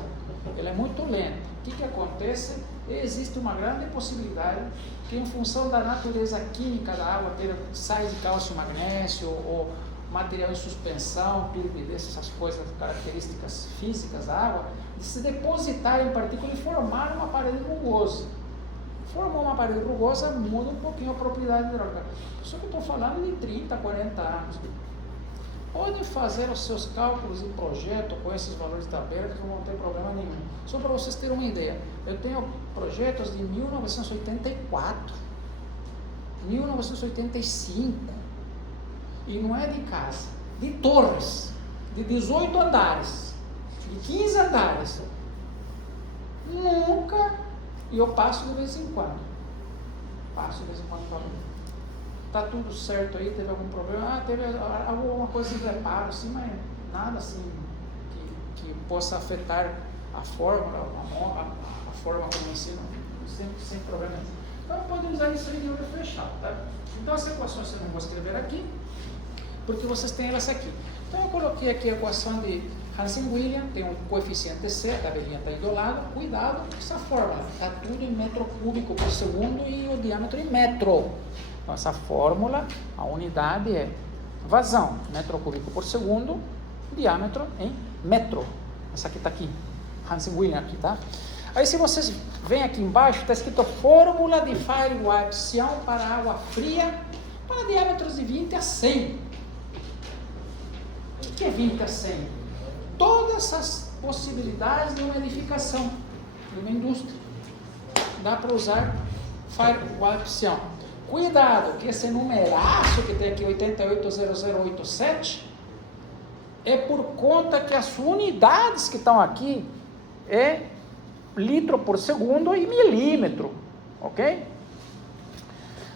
ela é muito lenta. O que acontece? Existe uma grande possibilidade que, em função da natureza química da água, ter sais de cálcio e magnésio, ou material em suspensão, piripidez, essas coisas, características físicas da água, de se depositar em partículas e formar uma parede rugosa. Formou uma parede rugosa, muda um pouquinho a propriedade hidráulica. Só que eu estou falando de 30, 40 anos. Podem fazer os seus cálculos e projeto com esses valores de tabela, que não vão ter problema nenhum. Só para vocês terem uma ideia, eu tenho projetos de 1984, 1985, e não é de casa, de torres, de 18 andares, de 15 andares. Nunca, e eu passo de vez em quando. Passo de vez em quando para ver. Está tudo certo aí, teve algum problema? Teve alguma coisa de reparo, assim, mas nada assim que possa afetar a fórmula, a forma como ensino, sem problema. Então pode usar isso aí de olho fechado, tá? Então as equações eu não vou escrever aqui, porque vocês têm elas aqui. Então eu coloquei aqui a equação de Hansen-Williams, tem um coeficiente C, a tabelinha está aí do lado. Cuidado com essa fórmula, está tudo em metro cúbico por segundo e o diâmetro em metro. Então, essa fórmula, a unidade é vazão, metro cúbico por segundo, diâmetro em metro. Essa aqui está aqui, Hansen-Williams aqui, tá? Aí se vocês vêm aqui embaixo, está escrito fórmula de Firewire-Sion para água fria para diâmetros de 20 a 100. O que é 20 a 100? Todas as possibilidades de uma edificação, de uma indústria. Dá para usar Firewire-Sion. Cuidado, que esse numeraço que tem aqui, 880087, é por conta que as unidades que estão aqui é litro por segundo e milímetro, ok?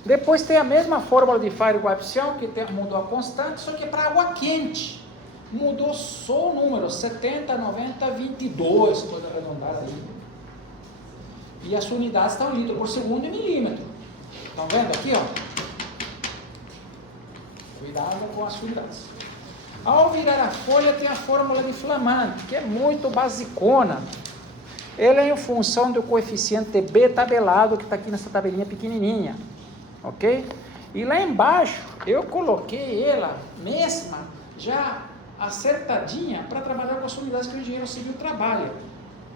Depois tem a mesma fórmula de Firewire-Sion, que mudou a constante, só que é para água quente. Mudou só o número, 70, 90, 22, coisa arredondada aí. E as unidades estão litro por segundo e milímetro. Estão vendo aqui, ó? Cuidado com as unidades. Ao virar a folha tem a fórmula de Flamand, que é muito basicona. Ela é em função do coeficiente B tabelado, que está aqui nessa tabelinha pequenininha. Ok? E lá embaixo, eu coloquei ela mesma, já acertadinha, para trabalhar com as unidades que o engenheiro civil trabalha.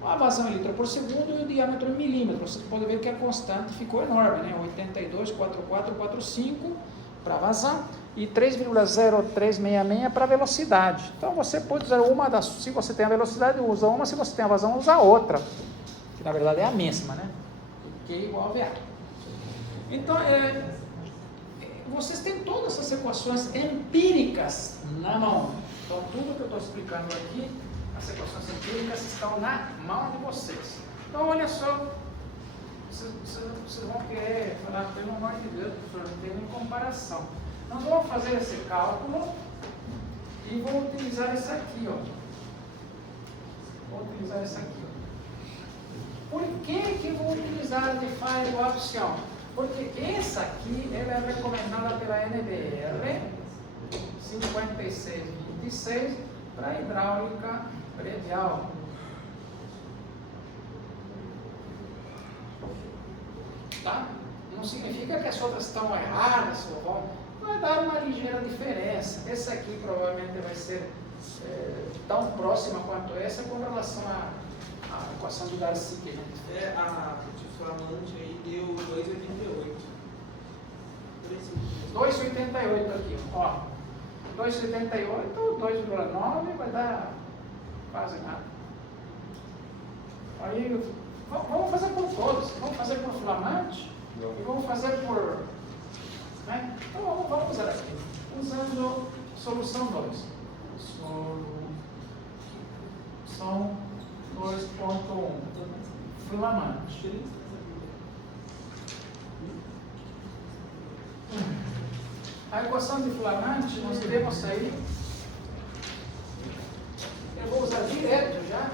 A vazão em litro por segundo e o diâmetro em milímetro. Vocês podem ver que a constante ficou enorme, né? 82,4445 para vazão e 3,0366 para velocidade. Então você pode usar uma das, se você tem a velocidade, usa uma, se você tem a vazão, usa outra. Que na verdade é a mesma, né? Que é igual a VA. Então, vocês têm todas essas equações empíricas na mão. Então, tudo que eu estou explicando aqui, as equações empíricas estão na mão de vocês. Então, olha só, vocês vão querer falar, pelo amor de Deus, professor, não tem nem comparação. Nós vamos fazer esse cálculo e vou utilizar essa aqui, ó. Vou utilizar essa aqui, ó. Por que eu vou utilizar a de Firewire-Sion? Porque essa aqui, ela é recomendada pela NBR 5626 para hidráulica predial. Tá? Não significa que as outras estão erradas, ou vão, vai dar uma ligeira diferença. Essa aqui provavelmente vai ser tão próxima quanto essa com relação à equação do Darcy que a gente fez. A de Flamand aí deu 2,88. 2,88 aqui, ó. 2,88, 2,9 vai dar quase nada. Aí, vamos fazer por todos. Vamos fazer por Flamand e vamos fazer por... Né? Então vamos usar aqui. Usando solução 2. Solução 2.1. Flamand. A equação de Flamand nós temos aí direto já.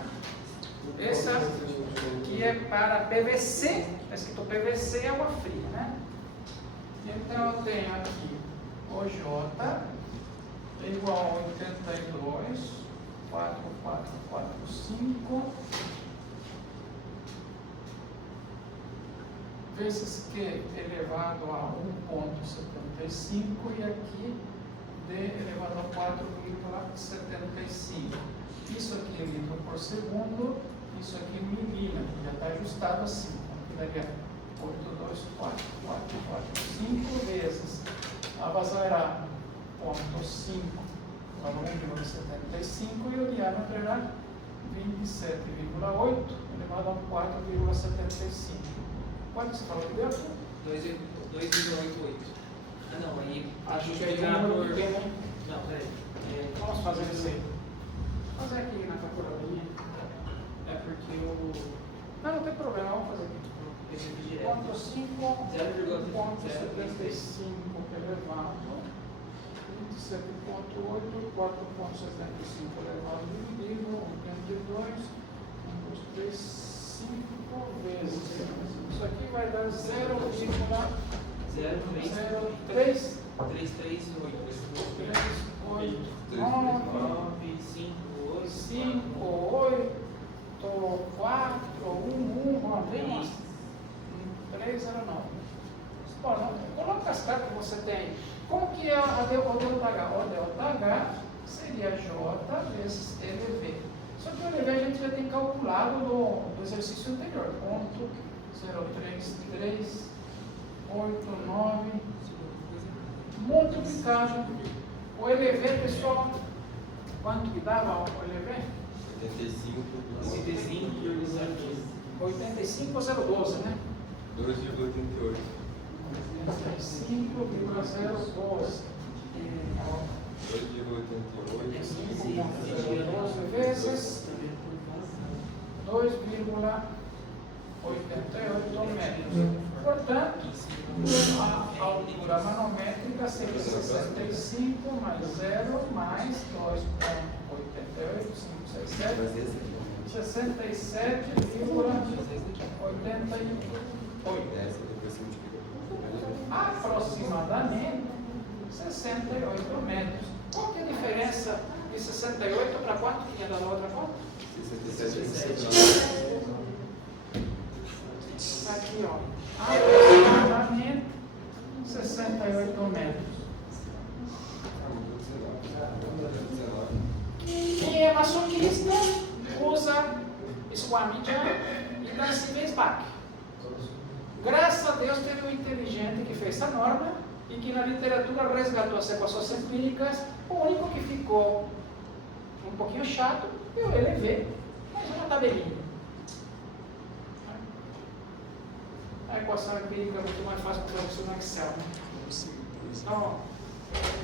Essa aqui é para PVC, está escrito PVC é água fria, né? Então eu tenho aqui o J igual a 82,4445 vezes Q elevado a 1,75 e aqui D elevado a 4,75. Isso aqui é litro por segundo, isso aqui é milímetro, já está ajustado assim. Aqui daria 824,445 vezes a vazão era 0,5 para 1,75 e o diâmetro era 27,8 elevado a 4,75. Quanto você falou que deu? 2,88. Ah, não, aí. Acho que é pegar número por. pequeno. Não, peraí. Vamos fazer isso aí. Fazer aqui na calculadora. É porque o. Não tem problema, vamos fazer aqui. Esse aqui direto. 0,5 elevado 27,8, 4,75 elevado dividido 82, 1, 2, 3, 5 vezes. Isso aqui vai dar 0,0338. 5, 8, 4, 1, 1, vamos ver umas 309. Bom, coloca as cartas que você tem. Como que é o delta H? O delta H seria J vezes LV. Só que o LV a gente já tem calculado no exercício anterior. Ponto 03389 multiplicado. O LV, pessoal, quanto que dava o LV? 85 ou 012, né? 2,88. 85,012. 5,012 vezes 2,88 metros. Portanto, a altura manométrica seria 65 mais 0 mais 2,88, 67,88. Aproximadamente 68 metros. Qual que é a diferença de 68 para quanto que ia dar na outra conta? 67. Aqui, ó. Aproximadamente 68 metros. Quem é maçonista usa Squamidian e Nancy-Weisbach. Graças a Deus teve um inteligente que fez essa norma e que na literatura resgatou as equações empíricas. O único que ficou um pouquinho chato eu elevei, mas uma tabelinha. A equação empírica é muito mais fácil para você no Excel. Né? Então,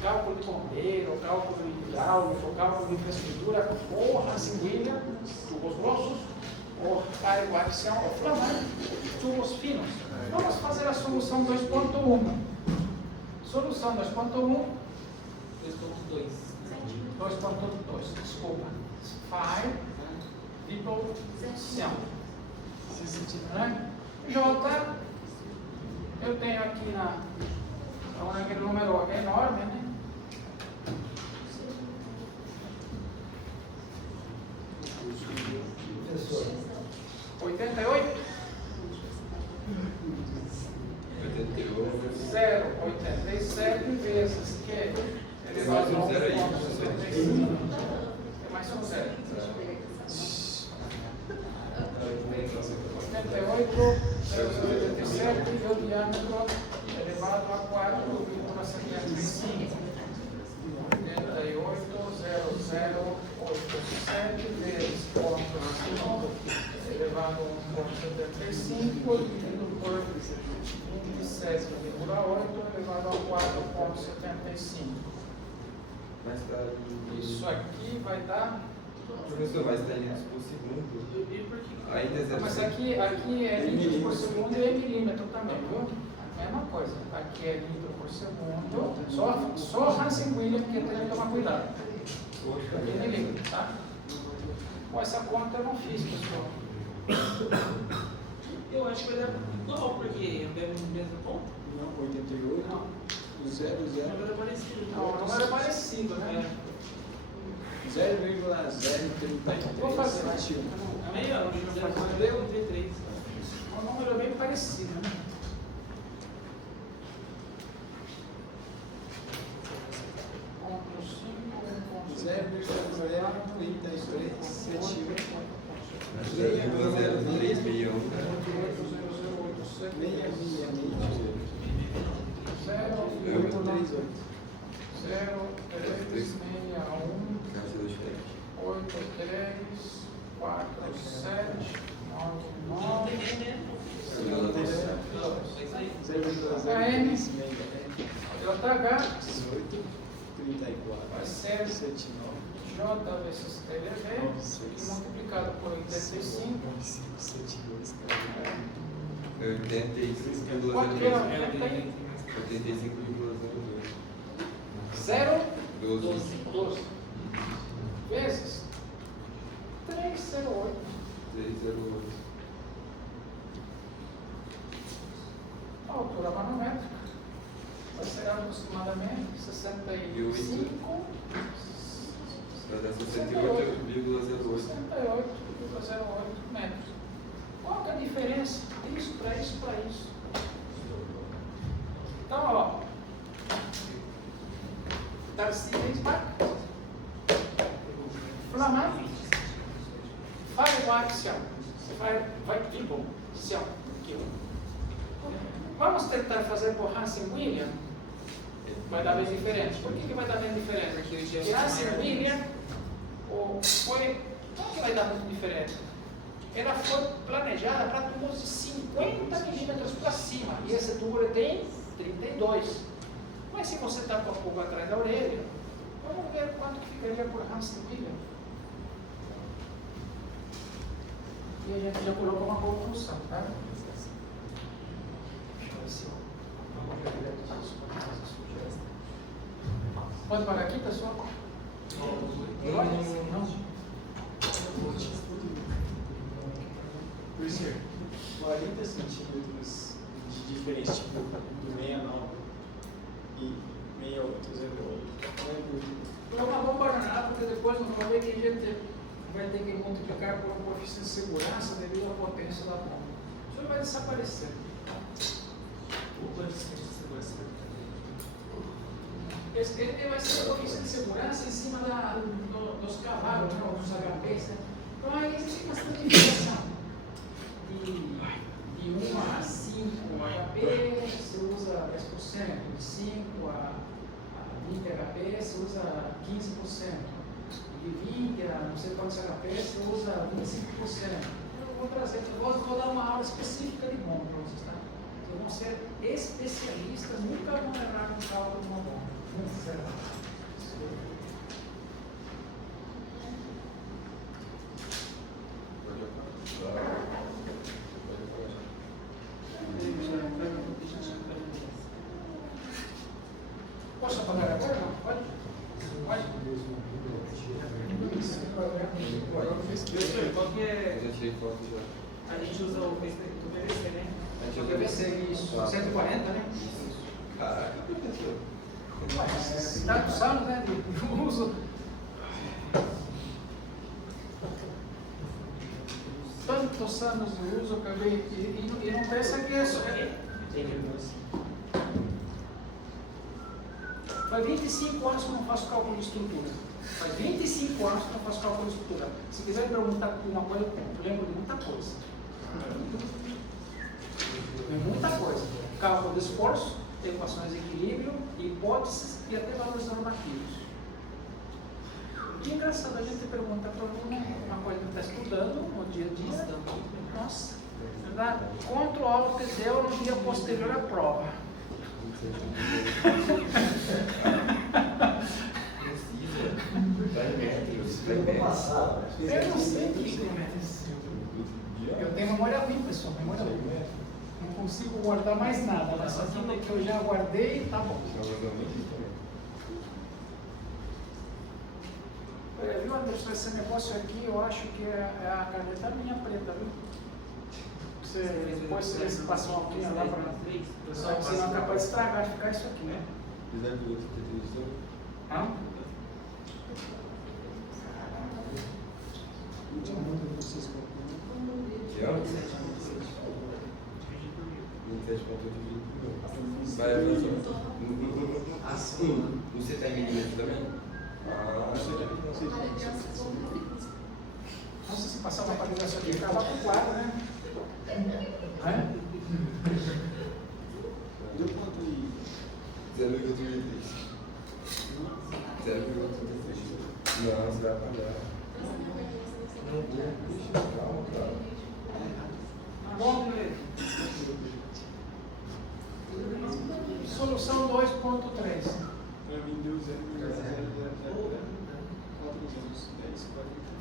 cálculo de bombeiro, cálculo hidráulico, cálculo de infraestrutura, ou Hansen-William, tubos grossos, ou coaxial, ou flamante, tubos finos. Vamos fazer a solução 2.1. Solução 2.1. 2.2, desculpa. Phi, diploção. Né? J, eu tenho aqui aquele número enorme, né? Professor. 88? 0,87 vezes Q elevado a 1,55. É mais um zero. 88,087 e o diâmetro elevado a 4,75. 88,0087 vezes 0,5 elevado a 1,75 dividido por 27,8 elevado a 4,75. Isso aqui vai dar. Professor, vai estar em litros por segundo. Ainda é Mas aqui é litro por segundo e é milímetro também, viu? Mesma coisa. Aqui é litro por segundo. Só Hansen-William que tem que tomar cuidado. Aqui é milímetro, tá? Bom, essa conta eu não fiz, pessoal. Eu acho que vai dar igual, porque é o mesmo ponto. Não, 88. Não. O 0, Não 0. vai dar parecido. Não, o número é parecido, né? 0,033. Vou fazer, vai. É melhor, o 0,33. O número é bem parecido, né? Ponto 5, 0,033. 0,0361. 666. JH 34. vai ser 79. J vezes TLV multiplicado por 85. 72. 85,02. Quanto que é? 85,02. 0, 12. 12 vezes 308. 308. A altura manométrica vai ser aproximadamente 65. Vai dar 68,08. 68,08 metros. Qual que é a diferença disso para isso para isso? Então, ó, Tarcísio Bach, Flamand, Firewatch, vai tipo, vamos tentar fazer por Hansen William. Vai dar bem diferente. Por que vai dar bem diferente? Porque Hansen William foi. Por que vai dar muito diferente? Ela foi planejada para tubos de 50 milímetros para cima. E esse tubo tem 32. Mas se você está com a pulga atrás da orelha, vamos ver quanto que ficaria por Hansen William. E a gente já colocou uma conclusão, tá? Deixa eu ver se pode parar aqui, pessoal? Não. Professor, 40 centímetros de diferença, tipo, do 69 e 6808. Qual é o motivo? É uma bomba danada, porque depois no momento que a gente vai ter que multiplicar por um coeficiente de segurança devido à potência da bomba. Isso vai desaparecer. O coeficiente de segurança. Ele vai ser o coeficiente de segurança em cima dos cavalos, né, dos HPs. Né? Então aí existe bastante diferença. De 1 a 5 HP, você usa 10%, de 5 a 20 HP, você usa 15%, de 20 a não sei quantos HP, você usa 25%. Eu vou dar uma aula específica de bomba para vocês, tá? Vocês vão ser especialistas, nunca vão errar no cálculo de uma bomba. Nunca será. Posso apagar agora? Não? Pode? Pode? Professor, qual que é? Eu já tirei foto já. A gente usa o PVC, né? O PVC, isso. 140, né? Caraca, professor. Tantos anos, né, de uso. Tantos anos de uso, acabei. E não pensa que é só. Faz 25 anos que eu não faço cálculo de estrutura. Faz 25 anos que eu não faço cálculo de estrutura. Se quiser me perguntar uma coisa, eu lembro de muita coisa. Muita coisa. Cálculo de esforço, equações de equilíbrio, hipóteses e até valores normativos. Que engraçado a gente pergunta para o aluno uma coisa que está estudando no dia a dia. Nossa, Ctrl Alt deu no dia posterior à prova. Eu não sei o que acontece. Eu tenho memória ruim, pessoal, memória ruim. Não consigo guardar mais nada, mas aquilo que eu já guardei, tá bom. Viu, Anderson, esse negócio aqui, eu acho que é a caneta minha preta, viu? Você, depois você passa uma alquinha lá para... Senão é capaz de estragar, ficar isso aqui, né? Fizeram do outro televisor. Hã? Última nota de vocês com Que ano? 27.8. Vai avançar. Assim. Você tá em milímetros também? Nossa, se passar uma paginação aqui, acaba com 4, né? É? Deu quanto aí? 0,33. 0,33. Não, você vai apagar. Calma, calma. Bom, solução 2.3. Para mim deu 0,000410.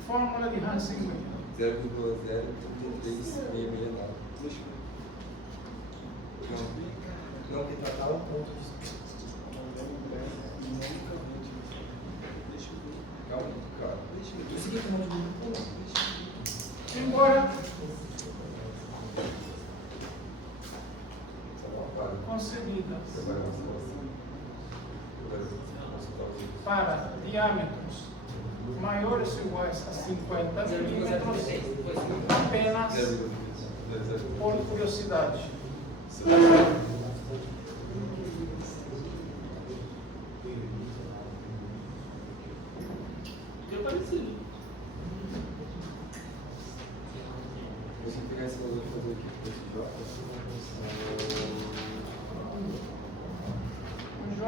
Fórmula de Hansen-Weyl. 0,03369. Deixa eu ver. Não, que tratar o ponto de... Deixa eu ver. Calma, cara. Deixa eu ver. Isso aqui é um monte de... Embora Só uma para. concebida Você vai mostrar assim. para diâmetros maiores ou iguais a 50 milímetros, apenas por curiosidade. Deu parecido. Você pegar esse valor e fazer aqui com esse J. O J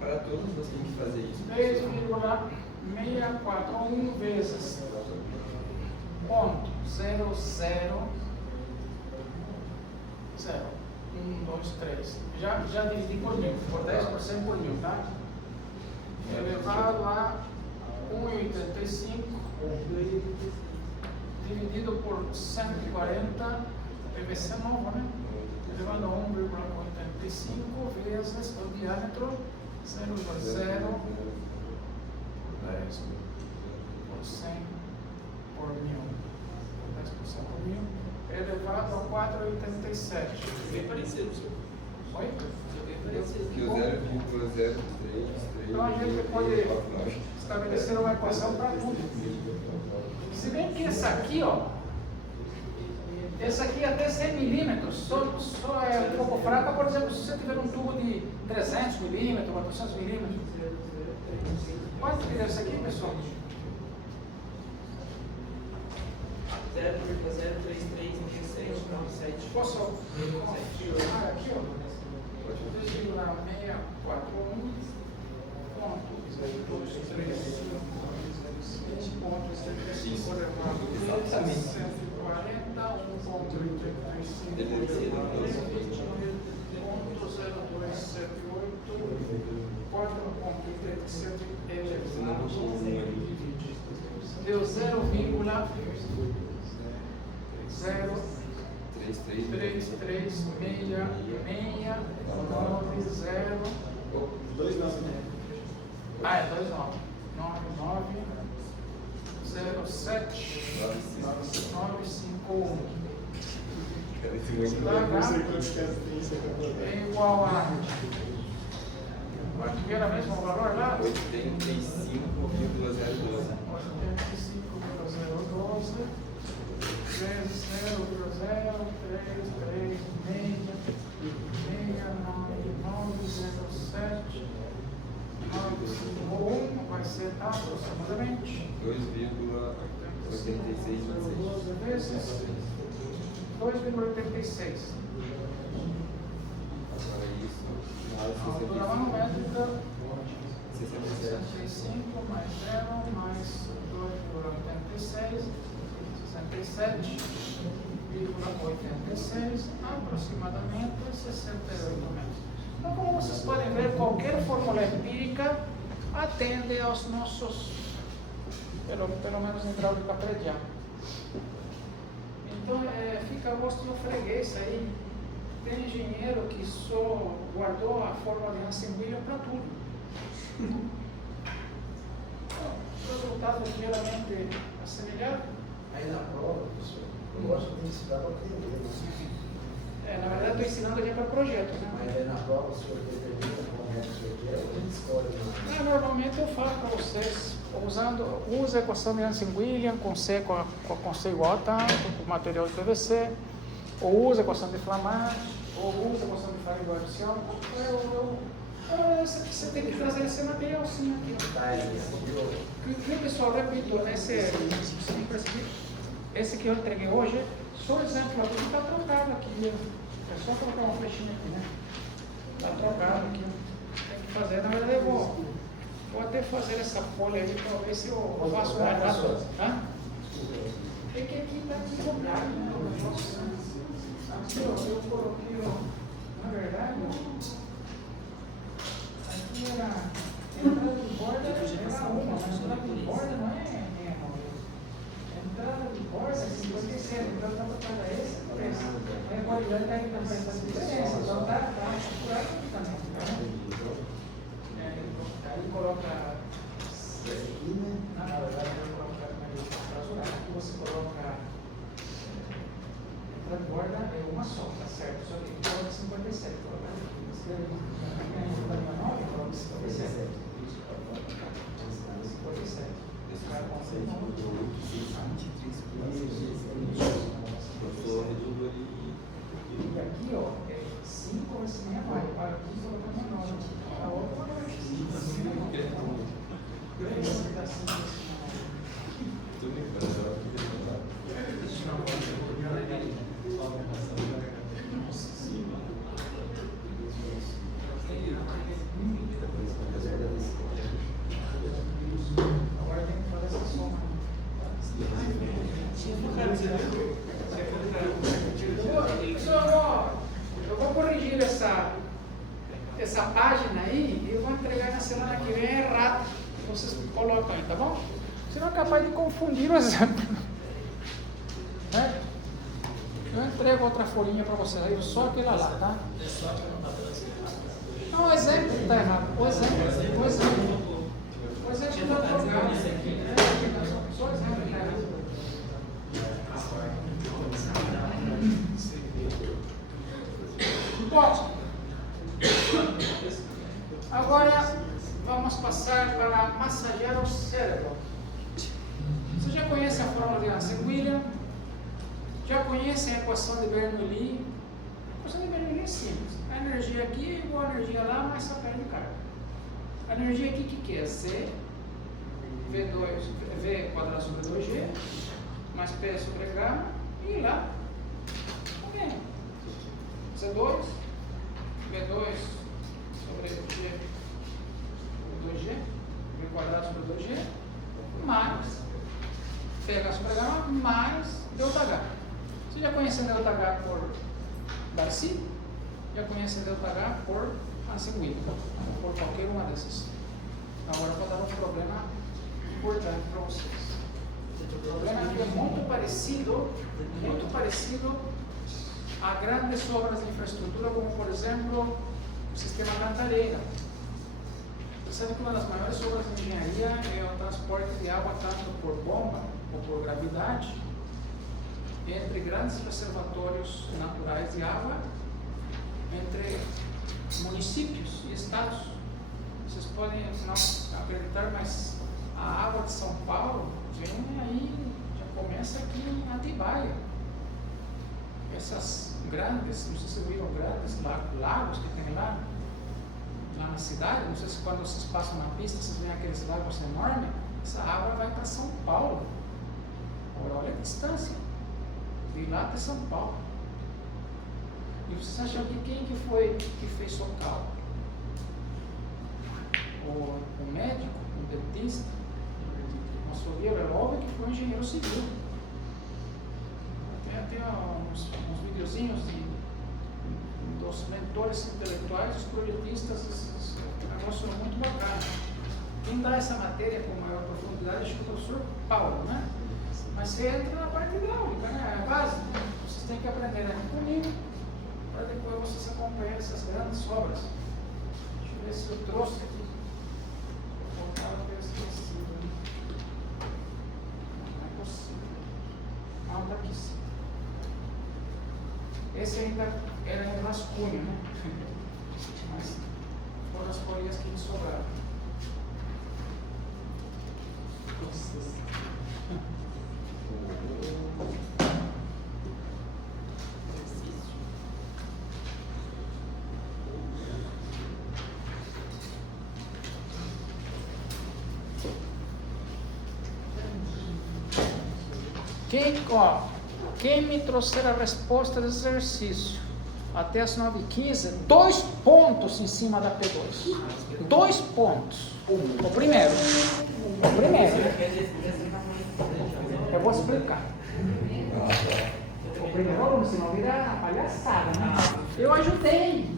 Para todos você tem que fazer isso. 3,641 vezes ponto 0, 0, 0, 1, 2, 3. Já dividi por mil, por 10% por mil, tá? Elevado a 1,85 dividido por 140, PVC novo, né? Elevado a 1,85 vezes o diâmetro 0,0 10 por 100 por mil, 10% por mil, elevado a 4,87. Bem parecido, senhor. Oi? Bem parecido. Que o 0,033. Então a gente pode estabelecer uma equação para tudo. Se bem que essa aqui, ó, essa aqui até 100 milímetros, só é um pouco fraca, por exemplo, se você tiver um tubo de 300 milímetros, 400 milímetros. Quanto que é essa aqui, pessoal? 0,03367. Posso confirmar aqui, ó? 2,641 ponto 2,35 elevado a 140, 1,35 deu 0,0336690. 2,9. Ah, é 2,9,9,07,951 Eu não sei quantos casos tem isso aqui. é igual a. Quanto que era mesmo o valor lá? 85,012. 85,012 vezes 0,03366,907 951 vai ser aproximadamente 2,8626. vezes 2,86. Agora isso. A altura manométrica 65. 65 mais 0 mais 2,86, 67,86, aproximadamente 68 metros. Então, como vocês podem ver, qualquer fórmula empírica atende aos nossos, pelo menos em hidráulica predial. Então, fica a gosto do freguês aí. Tem engenheiro que só guardou a fórmula de Hansen-Weyl para tudo. resultado ligeiramente assemelhado. Aí na prova, professor, eu gosto de ensinar para aprender, né? Na verdade, estou ensinando aqui para projetos, né? Mas aí na prova, o senhor determina como é que o senhor quer, ou a gente escolhe, né? Normalmente eu falo para vocês, use a equação de Hansen-Williams com C com C igual a tanto, com material de PVC, ou use a equação de Flamage, ou use a equação de Faribault-Epsilon. Você tem que trazer esse material sim aqui. Viu, pessoal, repito, esse que eu entreguei hoje, só exemplo, aqui está trocado aqui. É só colocar uma flechinha aqui, né? Está trocado aqui. Tem que fazer, na verdade eu vou até fazer essa folha aí para ver se eu faço mais rápido. É que aqui está copiado, né? Aqui, ó, eu coloquei, ó, na verdade, aqui era entrada de borda, era uma, mas entrada de borda não é mesmo. Entrada de borda é 57, então dá para pagar esse por esse. A qualidade está aí também, essa diferença, então está estruturado aqui também. Aí coloca, na verdade, eu colocar aqui você coloca entrada de borda é uma só, tá certo? Só que coloca 57, coloca aqui. Escreve aqui, coloca 57. 57. Esse cara consegue. E aqui, ó, é 5 vezes 6 vai. Para aqui, coloca menor. A outra vai para 5. Agora tem que fazer essa soma. Eu vou corrigir essa página aí e eu vou entregar na semana que vem errado. Vocês colocam aí, tá bom? Senão é capaz de confundir o exemplo. Né? Eu entrego outra folhinha para vocês aí, só aquela lá, tá? Não, o exemplo está errado. O exemplo está trocado. Só o exemplo está errado. Ótimo. Agora vamos passar para massagear o cérebro. Você já conhece a fórmula de Hansen-Williams? Já conhecem a equação de Bernoulli? A equação de Bernoulli é simples. A energia aqui é igual a energia lá, mais só perde carga. A energia aqui que é? C, V quadrado sobre 2G, mais P sobre H, e lá também. C2, V2 sobre G, 2G, V quadrado sobre 2G, mais PH sobre H, mais ΔH. Você já conhece ΔH por Darcy? Já conhece ΔH por Hansen-Williams, por qualquer uma dessas. Agora vou dar um problema importante para vocês. O problema é que é muito parecido a grandes obras de infraestrutura, como por exemplo o sistema Cantareira. Você sabe que uma das maiores obras de engenharia é o transporte de água tanto por bomba ou por gravidade entre grandes reservatórios naturais de água, entre municípios e estados. Vocês podem não acreditar, mas a água de São Paulo vem aí, já começa aqui em Atibaia. Essas grandes, não sei se viram grandes lagos que tem lá na cidade, não sei se quando vocês passam na pista, vocês veem aqueles lagos enormes, essa água vai para São Paulo. Agora olha a distância, de lá até São Paulo. E vocês acham que quem que foi que fez o cálculo? O médico, o dentista, o açougueiro, é óbvio que foi um engenheiro civil. Tem uns videozinhos dos mentores intelectuais, os projetistas, esses negócios muito bacanas. Quem dá essa matéria com maior profundidade acho que é o professor Paulo, né? Mas você entra na parte hidráulica, né? É a base, né? Vocês têm que aprender aqui comigo, para depois vocês acompanharem essas grandes obras. Deixa eu ver se eu trouxe aqui. Eu esquecido, né? respostas. Esse ainda era um rascunho, né? Mas foram as folhas que me sobraram. Quem me trouxer a resposta do exercício até as 9h15, 2 pontos em cima da P2. 2 pontos. O primeiro. Eu vou explicar. O primeiro aluno, senão vira palhaçada, né? Eu ajudei.